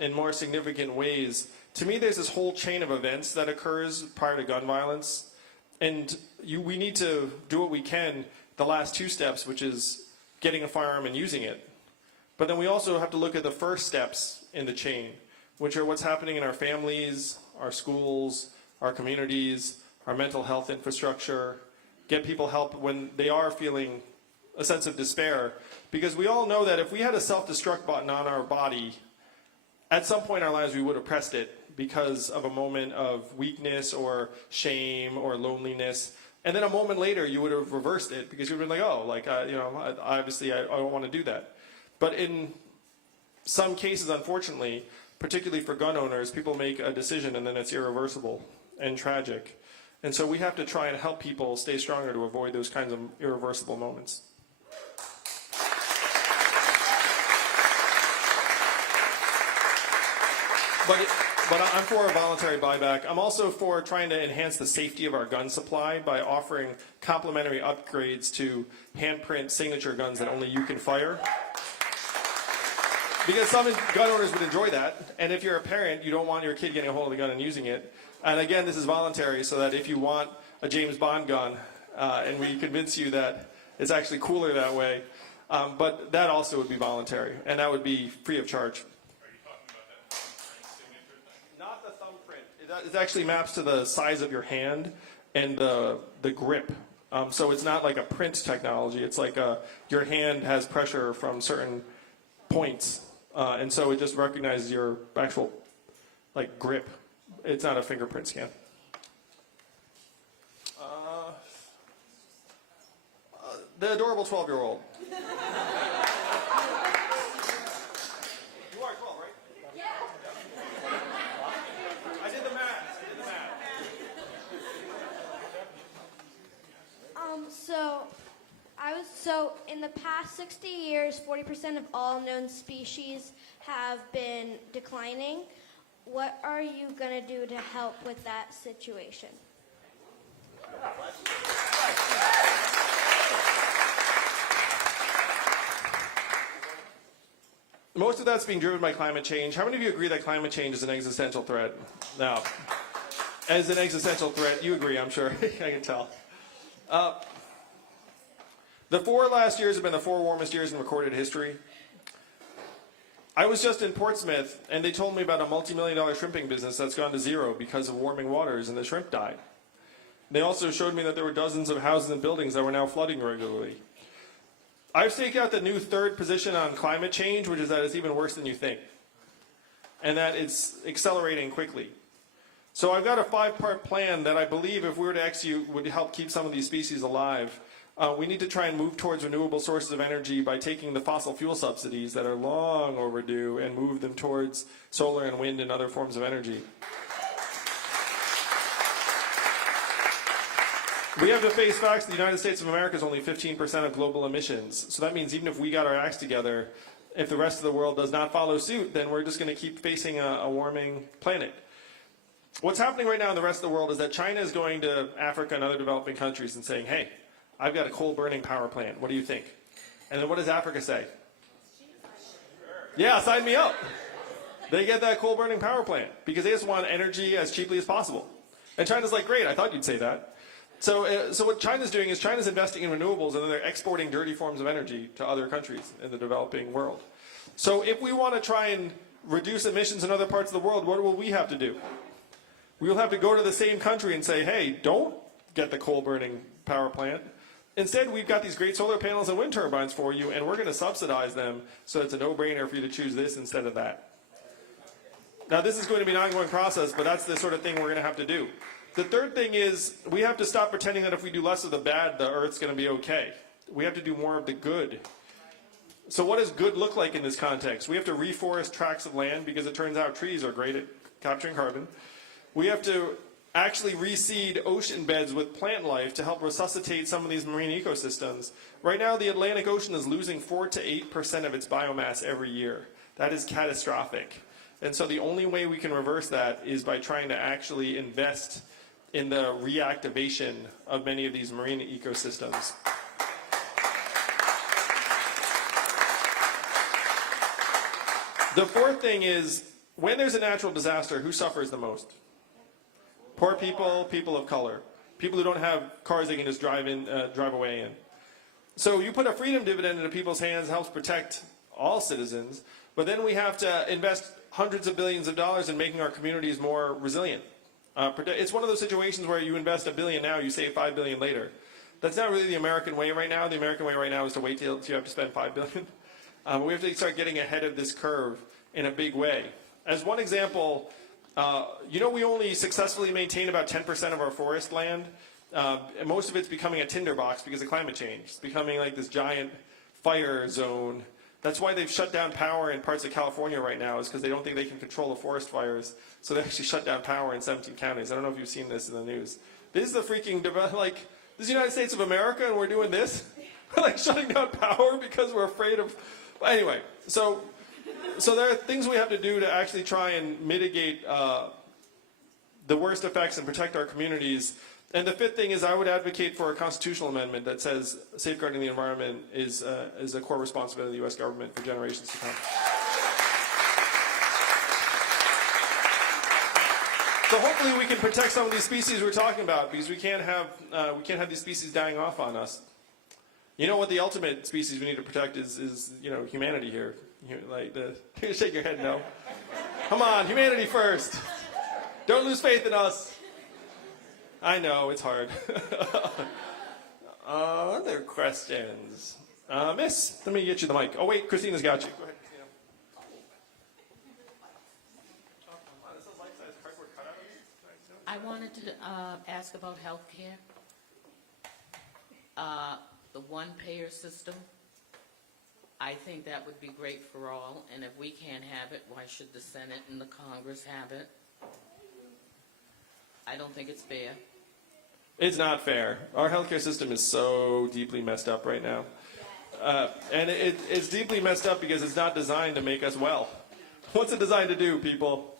in more significant ways. To me, there's this whole chain of events that occurs prior to gun violence. And we need to do what we can, the last 2 steps, which is getting a firearm and using it. But then we also have to look at the first steps in the chain, which are what's happening in our families, our schools, our communities, our mental health infrastructure, get people help when they are feeling a sense of despair. Because we all know that if we had a self-destruct button on our body, at some point in our lives we would have pressed it because of a moment of weakness or shame or loneliness. And then a moment later you would have reversed it because you would have been like, oh, like, obviously I don't want to do that. But in some cases, unfortunately, particularly for gun owners, people make a decision and then it's irreversible and tragic. And so we have to try and help people stay stronger to avoid those kinds of irreversible moments. But I'm for a voluntary buyback. I'm also for trying to enhance the safety of our gun supply by offering complimentary upgrades to handprint signature guns that only you can fire. Because some gun owners would enjoy that, and if you're a parent, you don't want your kid getting a hold of the gun and using it. And again, this is voluntary, so that if you want a James Bond gun, and we convince you that it's actually cooler that way, but that also would be voluntary, and that would be free of charge. Are you talking about that thumbprint signature thing? Not the thumbprint. It actually maps to the size of your hand and the grip. So it's not like a print technology. It's like your hand has pressure from certain points. And so it just recognizes your actual grip. It's not a fingerprint scan. The adorable 12-year-old. You are 12, right? Yeah. I did the math. So in the past 60 years, 40% of all known species have been declining. What are you going to do to help with that situation? Most of that's being driven by climate change. How many of you agree that climate change is an existential threat? Now, as an existential threat, you agree, I'm sure. I can tell. The 4 last years have been the 4 warmest years in recorded history. I was just in Portsmouth, and they told me about a multi-million-dollar shrimping business that's gone to zero because of warming waters, and the shrimp died. They also showed me that there were dozens of houses and buildings that were now flooding regularly. I've staked out the new 3rd position on climate change, which is that it's even worse than you think, and that it's accelerating quickly. So I've got a 5-part plan that I believe if we were to execute would help keep some of these species alive. We need to try and move towards renewable sources of energy by taking the fossil fuel subsidies that are long overdue and move them towards solar and wind and other forms of energy. We have to face facts. The United States of America is only 15% of global emissions. So that means even if we got our acts together, if the rest of the world does not follow suit, then we're just going to keep facing a warming planet. What's happening right now in the rest of the world is that China is going to Africa and other developing countries and saying, hey, I've got a coal-burning power plant. What do you think? And then what does Africa say? Yeah, sign me up. They get that coal-burning power plant because they just want energy as cheaply as possible. And China's like, great, I thought you'd say that. So what China's doing is China's investing in renewables and then they're exporting dirty forms of energy to other countries in the developing world. So if we want to try and reduce emissions in other parts of the world, what will we have to do? We will have to go to the same country and say, hey, don't get the coal-burning power plant. Instead, we've got these great solar panels and wind turbines for you, and we're going to subsidize them so it's a no-brainer for you to choose this instead of that. Now, this is going to be an ongoing process, but that's the sort of thing we're going to have to do. The third thing is we have to stop pretending that if we do less of the bad, the Earth's going to be okay. We have to do more of the good. So what does good look like in this context? We have to reforest tracts of land because it turns out trees are great at capturing carbon. We have to actually reseed ocean beds with plant life to help resuscitate some of these marine ecosystems. Right now, the Atlantic Ocean is losing 4 to 8% of its biomass every year. That is catastrophic. And so the only way we can reverse that is by trying to actually invest in the reactivation of many of these marine ecosystems. The fourth thing is, when there's a natural disaster, who suffers the most? Poor people, people of color, people who don't have cars they can just drive away in. So you put a freedom dividend into people's hands, helps protect all citizens, but then we have to invest hundreds of billions of dollars in making our communities more resilient. It's one of those situations where you invest $1 billion now, you save $5 billion later. That's not really the American way right now. The American way right now is to wait till you have to spend $5 billion. We have to start getting ahead of this curve in a big way. As one example, you know we only successfully maintain about 10% of our forest land. And most of it's becoming a tinderbox because of climate change. It's becoming like this giant fire zone. That's why they've shut down power in parts of California right now, is because they don't think they can control the forest fires. So they actually shut down power in 17 counties. I don't know if you've seen this in the news. This is the freaking, like, this is the United States of America and we're doing this? We're like shutting down power because we're afraid of, well, anyway. So there are things we have to do to actually try and mitigate the worst effects and protect our communities. And the fifth thing is I would advocate for a constitutional amendment that says safeguarding the environment is a core responsibility of the U.S. government for generations to come. So hopefully we can protect some of these species we're talking about, because we can't have these species dying off on us. You know what the ultimate species we need to protect is you know, humanity here. Shake your head no. Come on, humanity first. Don't lose faith in us. I know, it's hard. Other questions? Miss, let me get you the mic. Oh wait, Christina's got you. Go ahead, Christina. I wanted to ask about health care. The one-payer system. I think that would be great for all, and if we can't have it, why should the Senate and the Congress have it? I don't think it's fair. It's not fair. Our healthcare system is so deeply messed up right now. And it's deeply messed up because it's not designed to make us well. What's it designed to do, people?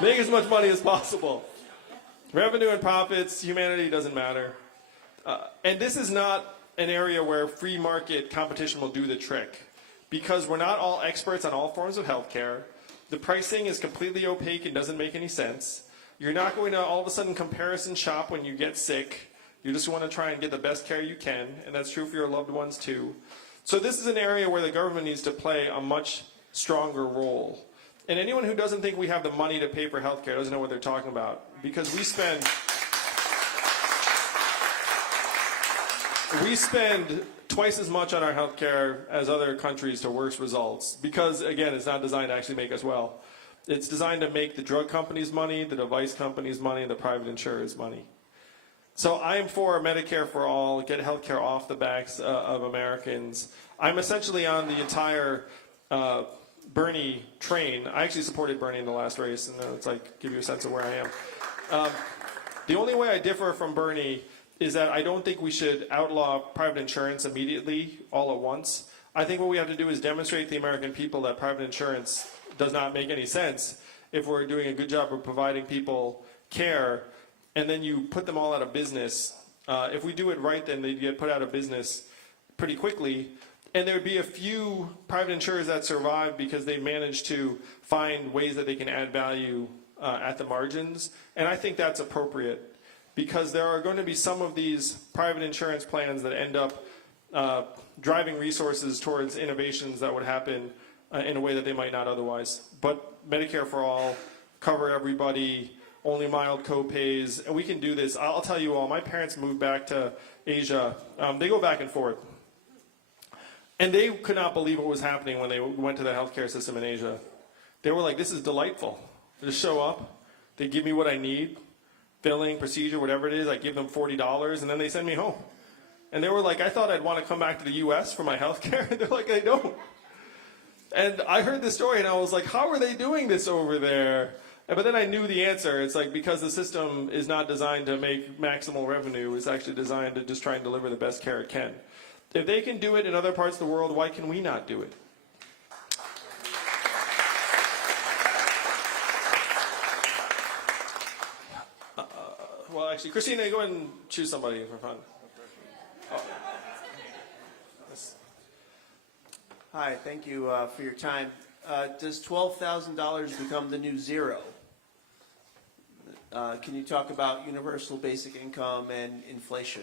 Make as much money as possible. Revenue and profits, humanity doesn't matter. And this is not an area where free market competition will do the trick, because we're not all experts on all forms of healthcare. The pricing is completely opaque and doesn't make any sense. You're not going to all of a sudden comparison shop when you get sick. You just want to try and get the best care you can, and that's true for your loved ones too. So this is an area where the government needs to play a much stronger role. And anyone who doesn't think we have the money to pay for healthcare doesn't know what they're talking about, because we spend twice as much on our healthcare as other countries to worse results, because again, it's not designed to actually make us well. It's designed to make the drug companies money, the device companies money, and the private insurers money. So I'm for Medicare for all, get healthcare off the backs of Americans. I'm essentially on the entire Bernie train. I actually supported Bernie in the last race, and it's like, give you a sense of where I am. The only way I differ from Bernie is that I don't think we should outlaw private insurance immediately, all at once. I think what we have to do is demonstrate to the American people that private insurance does not make any sense if we're doing a good job of providing people care, and then you put them all out of business. If we do it right, then they get put out of business pretty quickly. And there would be a few private insurers that survive because they manage to find ways that they can add value at the margins. And I think that's appropriate because there are going to be some of these private insurance plans that end up driving resources towards innovations that would happen in a way that they might not otherwise. But Medicare for all, cover everybody, only mild co-pays, and we can do this. I'll tell you all, my parents moved back to Asia. They go back and forth. And they could not believe what was happening when they went to the healthcare system in Asia. They were like, this is delightful. They just show up, they give me what I need, billing, procedure, whatever it is, I give them $40, and then they send me home. And they were like, I thought I'd want to come back to the US for my healthcare. And they're like, I don't. And I heard this story and I was like, how are they doing this over there? But then I knew the answer. It's like because the system is not designed to make maximal revenue. It's actually designed to just try and deliver the best care it can. If they can do it in other parts of the world, why can we not do it? Well, actually, Christina, go ahead and choose somebody for fun. Oh. Yes. Hi, thank you for your time. Does $12,000 become the new zero? Can you talk about universal basic income and inflation?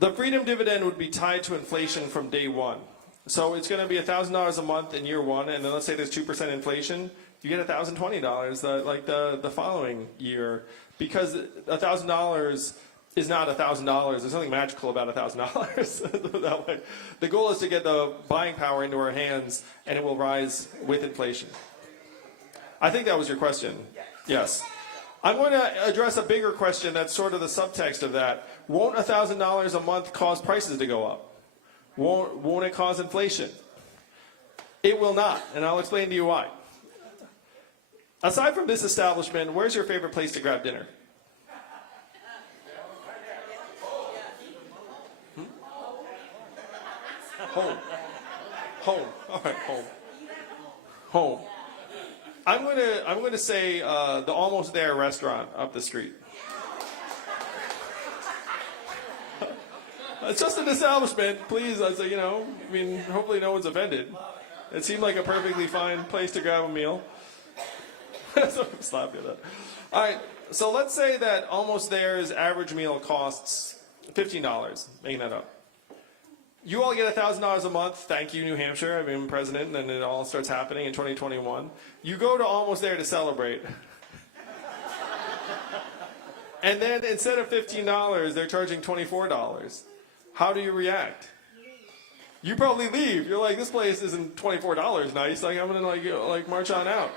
The freedom dividend would be tied to inflation from day one. So it's going to be $1,000 a month in year one, and then let's say there's 2% inflation, you get $1,020 like the following year, because $1,000 is not $1,000. There's nothing magical about $1,000. That way. The goal is to get the buying power into our hands, and it will rise with inflation. I think that was your question. Yes. I'm going to address a bigger question that's sort of the subtext of that. Won't $1,000 a month cause prices to go up? Won't it cause inflation? It will not, and I'll explain to you why. Aside from this establishment, where's your favorite place to grab dinner? Home. Home. All right, home. Home. I'm going to say the Almost There restaurant up the street. It's just an establishment, please. I say, hopefully no one's offended. It seemed like a perfectly fine place to grab a meal. So stop you that. All right, so let's say that Almost There's average meal costs $15, making that up. You all get $1,000 a month. Thank you, New Hampshire. I've been president, and it all starts happening in 2021. You go to Almost There to celebrate. And then instead of $15, they're charging $24. How do you react? You probably leave. You're like, this place isn't $24 nice. Like, I'm gonna march on out.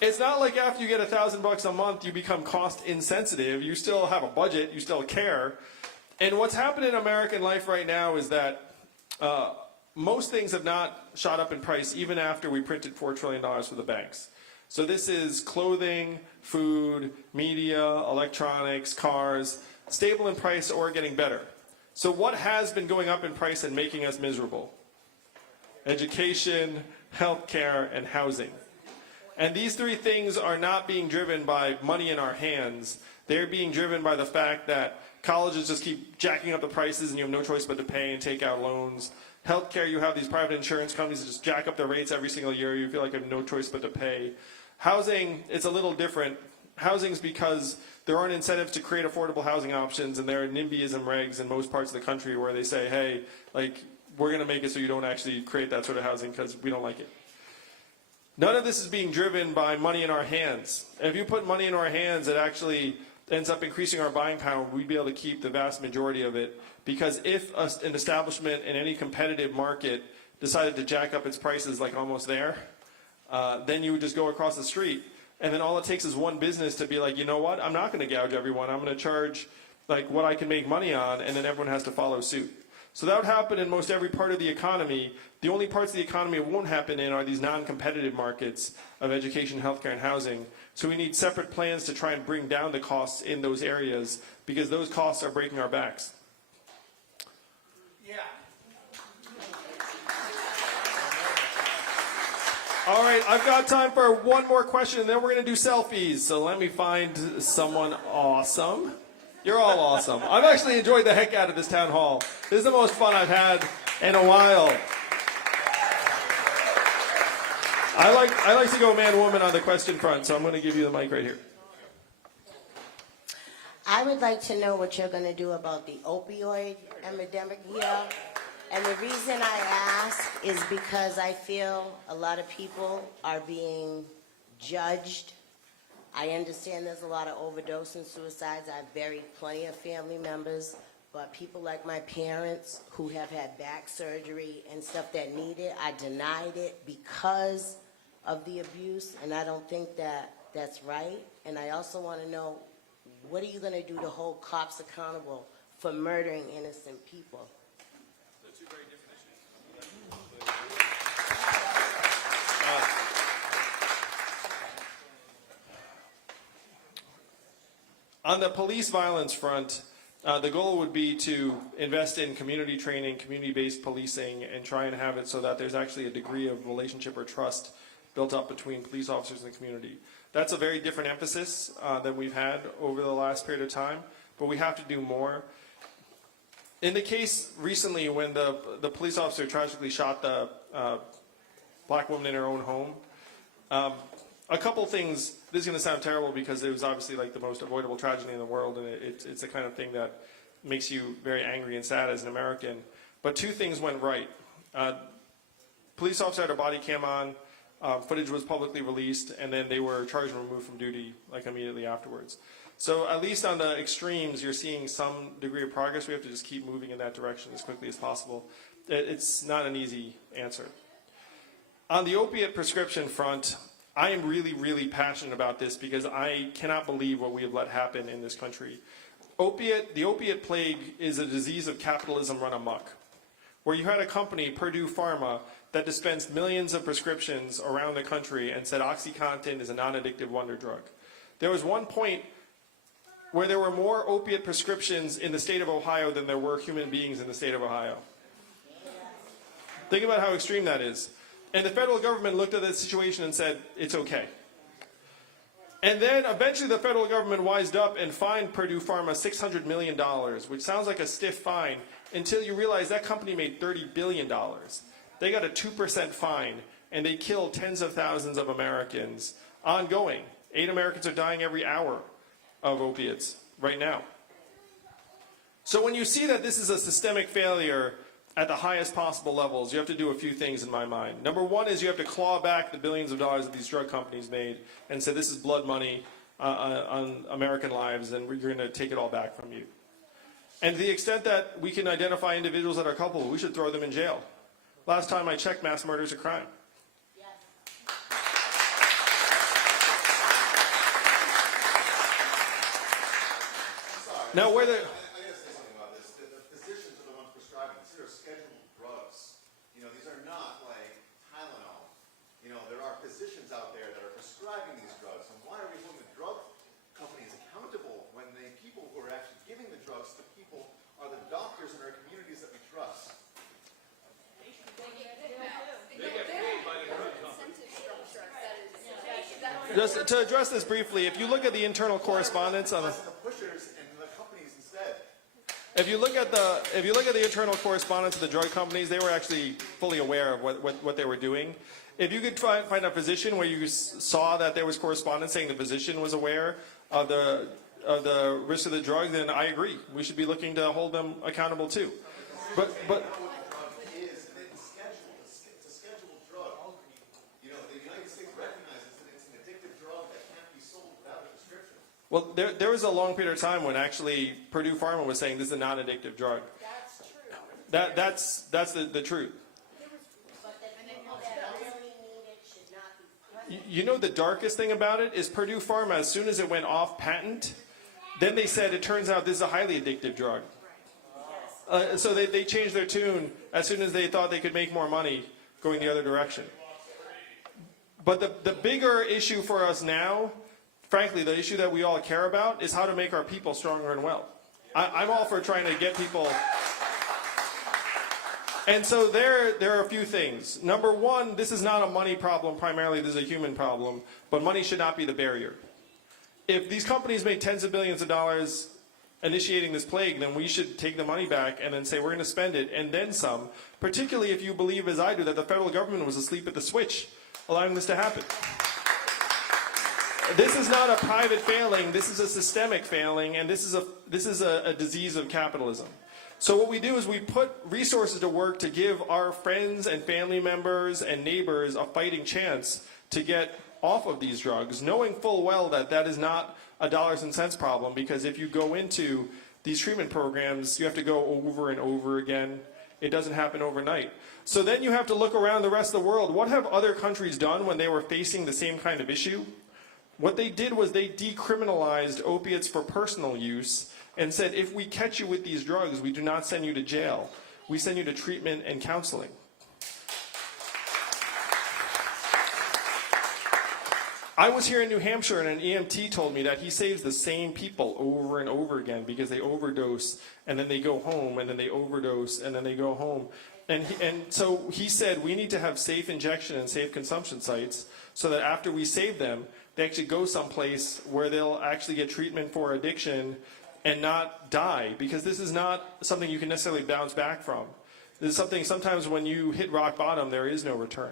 It's not like after you get $1,000 a month, you become cost insensitive. You still have a budget. You still care. And what's happened in American life right now is that most things have not shot up in price even after we printed $4 trillion for the banks. So this is clothing, food, media, electronics, cars, stable in price or getting better. So what has been going up in price and making us miserable? Education, healthcare, and housing. And these three things are not being driven by money in our hands. They're being driven by the fact that colleges just keep jacking up the prices and you have no choice but to pay and take out loans. Healthcare, you have these private insurance companies that just jack up their rates every single year. You feel like you have no choice but to pay. Housing, it's a little different. Housing's because there aren't incentives to create affordable housing options, and there are NIMBYism regs in most parts of the country where they say, hey, we're going to make it so you don't actually create that sort of housing because we don't like it. None of this is being driven by money in our hands. If you put money in our hands, it actually ends up increasing our buying power. We'd be able to keep the vast majority of it, because if an establishment in any competitive market decided to jack up its prices like Almost There, then you would just go across the street. And then all it takes is one business to be like, you know what, I'm not going to gouge everyone. I'm going to charge like what I can make money on, and then everyone has to follow suit. So that would happen in most every part of the economy. The only parts of the economy it won't happen in are these non-competitive markets of education, healthcare, and housing. So we need separate plans to try and bring down the costs in those areas, because those costs are breaking our backs. All right, I've got time for one more question, and then we're going to do selfies. So let me find someone awesome. You're all awesome. I've actually enjoyed the heck out of this town hall. This is the most fun I've had in a while. I like to go man-woman on the question front, so I'm going to give you the mic right here. I would like to know what you're going to do about the opioid epidemic here. And the reason I ask is because I feel a lot of people are being judged. I understand there's a lot of overdose and suicides. I've buried plenty of family members, but people like my parents who have had back surgery and stuff that need it, I denied it because of the abuse, and I don't think that that's right. And I also want to know, what are you going to do to hold cops accountable for murdering innocent people? On the police violence front, the goal would be to invest in community training, community-based policing, and try and have it so that there's actually a degree of relationship or trust built up between police officers and the community. That's a very different emphasis than we've had over the last period of time, but we have to do more. In the case recently when the police officer tragically shot the black woman in her own home, a couple things. This is going to sound terrible because it was obviously like the most avoidable tragedy in the world, and it's the kind of thing that makes you very angry and sad as an American. But two things went right. Police officer had a body cam on, footage was publicly released, and then they were charged and removed from duty like immediately afterwards. So at least on the extremes, you're seeing some degree of progress. We have to just keep moving in that direction as quickly as possible. It's not an easy answer. On the opiate prescription front, I am really, really passionate about this because I cannot believe what we have let happen in this country. The opiate plague is a disease of capitalism run amok, where you had a company, Purdue Pharma, that dispensed millions of prescriptions around the country and said OxyContin is a non-addictive wonder drug. There was one point where there were more opiate prescriptions in the state of Ohio than there were human beings in the state of Ohio. Think about how extreme that is. And the federal government looked at that situation and said, it's okay. And then eventually the federal government wised up and fined Purdue Pharma $600 million, which sounds like a stiff fine, until you realize that company made $30 billion. They got a 2% fine, and they killed tens of thousands of Americans ongoing. 8 Americans are dying every hour of opiates right now. So when you see that this is a systemic failure at the highest possible levels, you have to do a few things in my mind. Number one is you have to claw back the billions of dollars that these drug companies made and say this is blood money on American lives, and we're going to take it all back from you. And to the extent that we can identify individuals that are culpable, we should throw them in jail. Last time I checked, mass murder is a crime. Now, where the... Just to address this briefly, if you look at the internal correspondence on the if you look at the internal correspondence of the drug companies, they were actually fully aware of what they were doing. If you could find a physician where you saw that there was correspondence saying the physician was aware of the risk of the drug, then I agree. We should be looking to hold them accountable too. But well, there was a long period of time when actually Purdue Pharma was saying this is a non-addictive drug. That's true. That's the truth. But the people that really need it should not be You know the darkest thing about it is Purdue Pharma, as soon as it went off patent, then they said it turns out this is a highly addictive drug. So they changed their tune as soon as they thought they could make more money going the other direction. But the bigger issue for us now, frankly, the issue that we all care about is how to make our people stronger and well. I'm all for trying to get people. And so there are a few things. Number one, this is not a money problem primarily, this is a human problem, but money should not be the barrier. If these companies made tens of billions of dollars initiating this plague, then we should take the money back and then say we're going to spend it and then some, particularly if you believe, as I do, that the federal government was asleep at the switch, allowing this to happen. This is not a private failing, this is a systemic failing, and this is a disease of capitalism. So what we do is we put resources to work to give our friends and family members and neighbors a fighting chance to get off of these drugs, knowing full well that that is not a dollars and cents problem, because if you go into these treatment programs, you have to go over and over again. It doesn't happen overnight. So then you have to look around the rest of the world. What have other countries done when they were facing the same kind of issue? What they did was they decriminalized opiates for personal use and said, if we catch you with these drugs, we do not send you to jail. We send you to treatment and counseling. I was here in New Hampshire and an EMT told me that he saves the same people over and over again because they overdose and then they go home and then they overdose and then they go home. And so he said we need to have safe injection and safe consumption sites so that after we save them, they actually go someplace where they'll actually get treatment for addiction and not die, because this is not something you can necessarily bounce back from. This is something sometimes when you hit rock bottom, there is no return.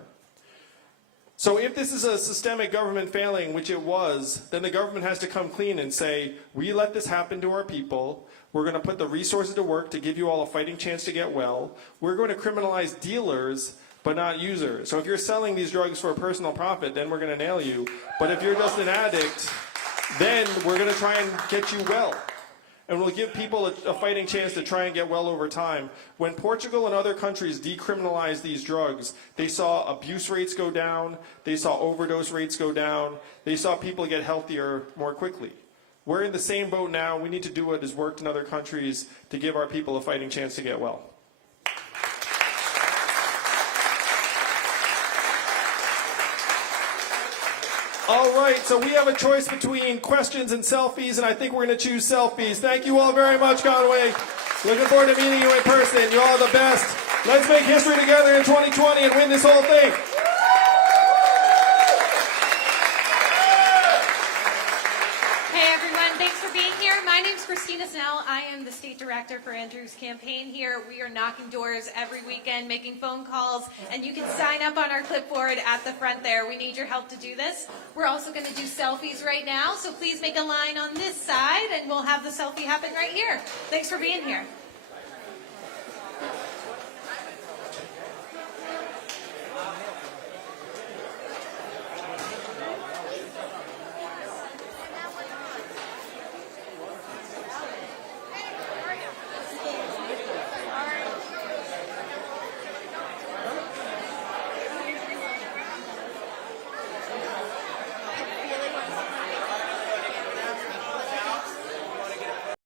So if this is a systemic government failing, which it was, then the government has to come clean and say, we let this happen to our people. We're going to put the resources to work to give you all a fighting chance to get well. We're going to criminalize dealers, but not users. So if you're selling these drugs for a personal profit, then we're going to nail you. But if you're just an addict, then we're going to try and get you well. And we'll give people a fighting chance to try and get well over time. When Portugal and other countries decriminalized these drugs, they saw abuse rates go down, they saw overdose rates go down, they saw people get healthier more quickly. We're in the same boat now. We need to do what has worked in other countries to give our people a fighting chance to get well. All right, so we have a choice between questions and selfies, and I think we're going to choose selfies. Thank you all very much, Conway. Looking forward to meeting you in person. You're all the best. Let's make history together in 2020 and win this whole thing. Hey everyone, thanks for being here. My name's Christina Snell. I am the state director for Andrew's campaign here. We are knocking doors every weekend, making phone calls, and you can sign up on our clipboard at the front there. We need your help to do this. We're also going to do selfies right now, so please make a line on this side and we'll have the selfie happen right here. Thanks for being here.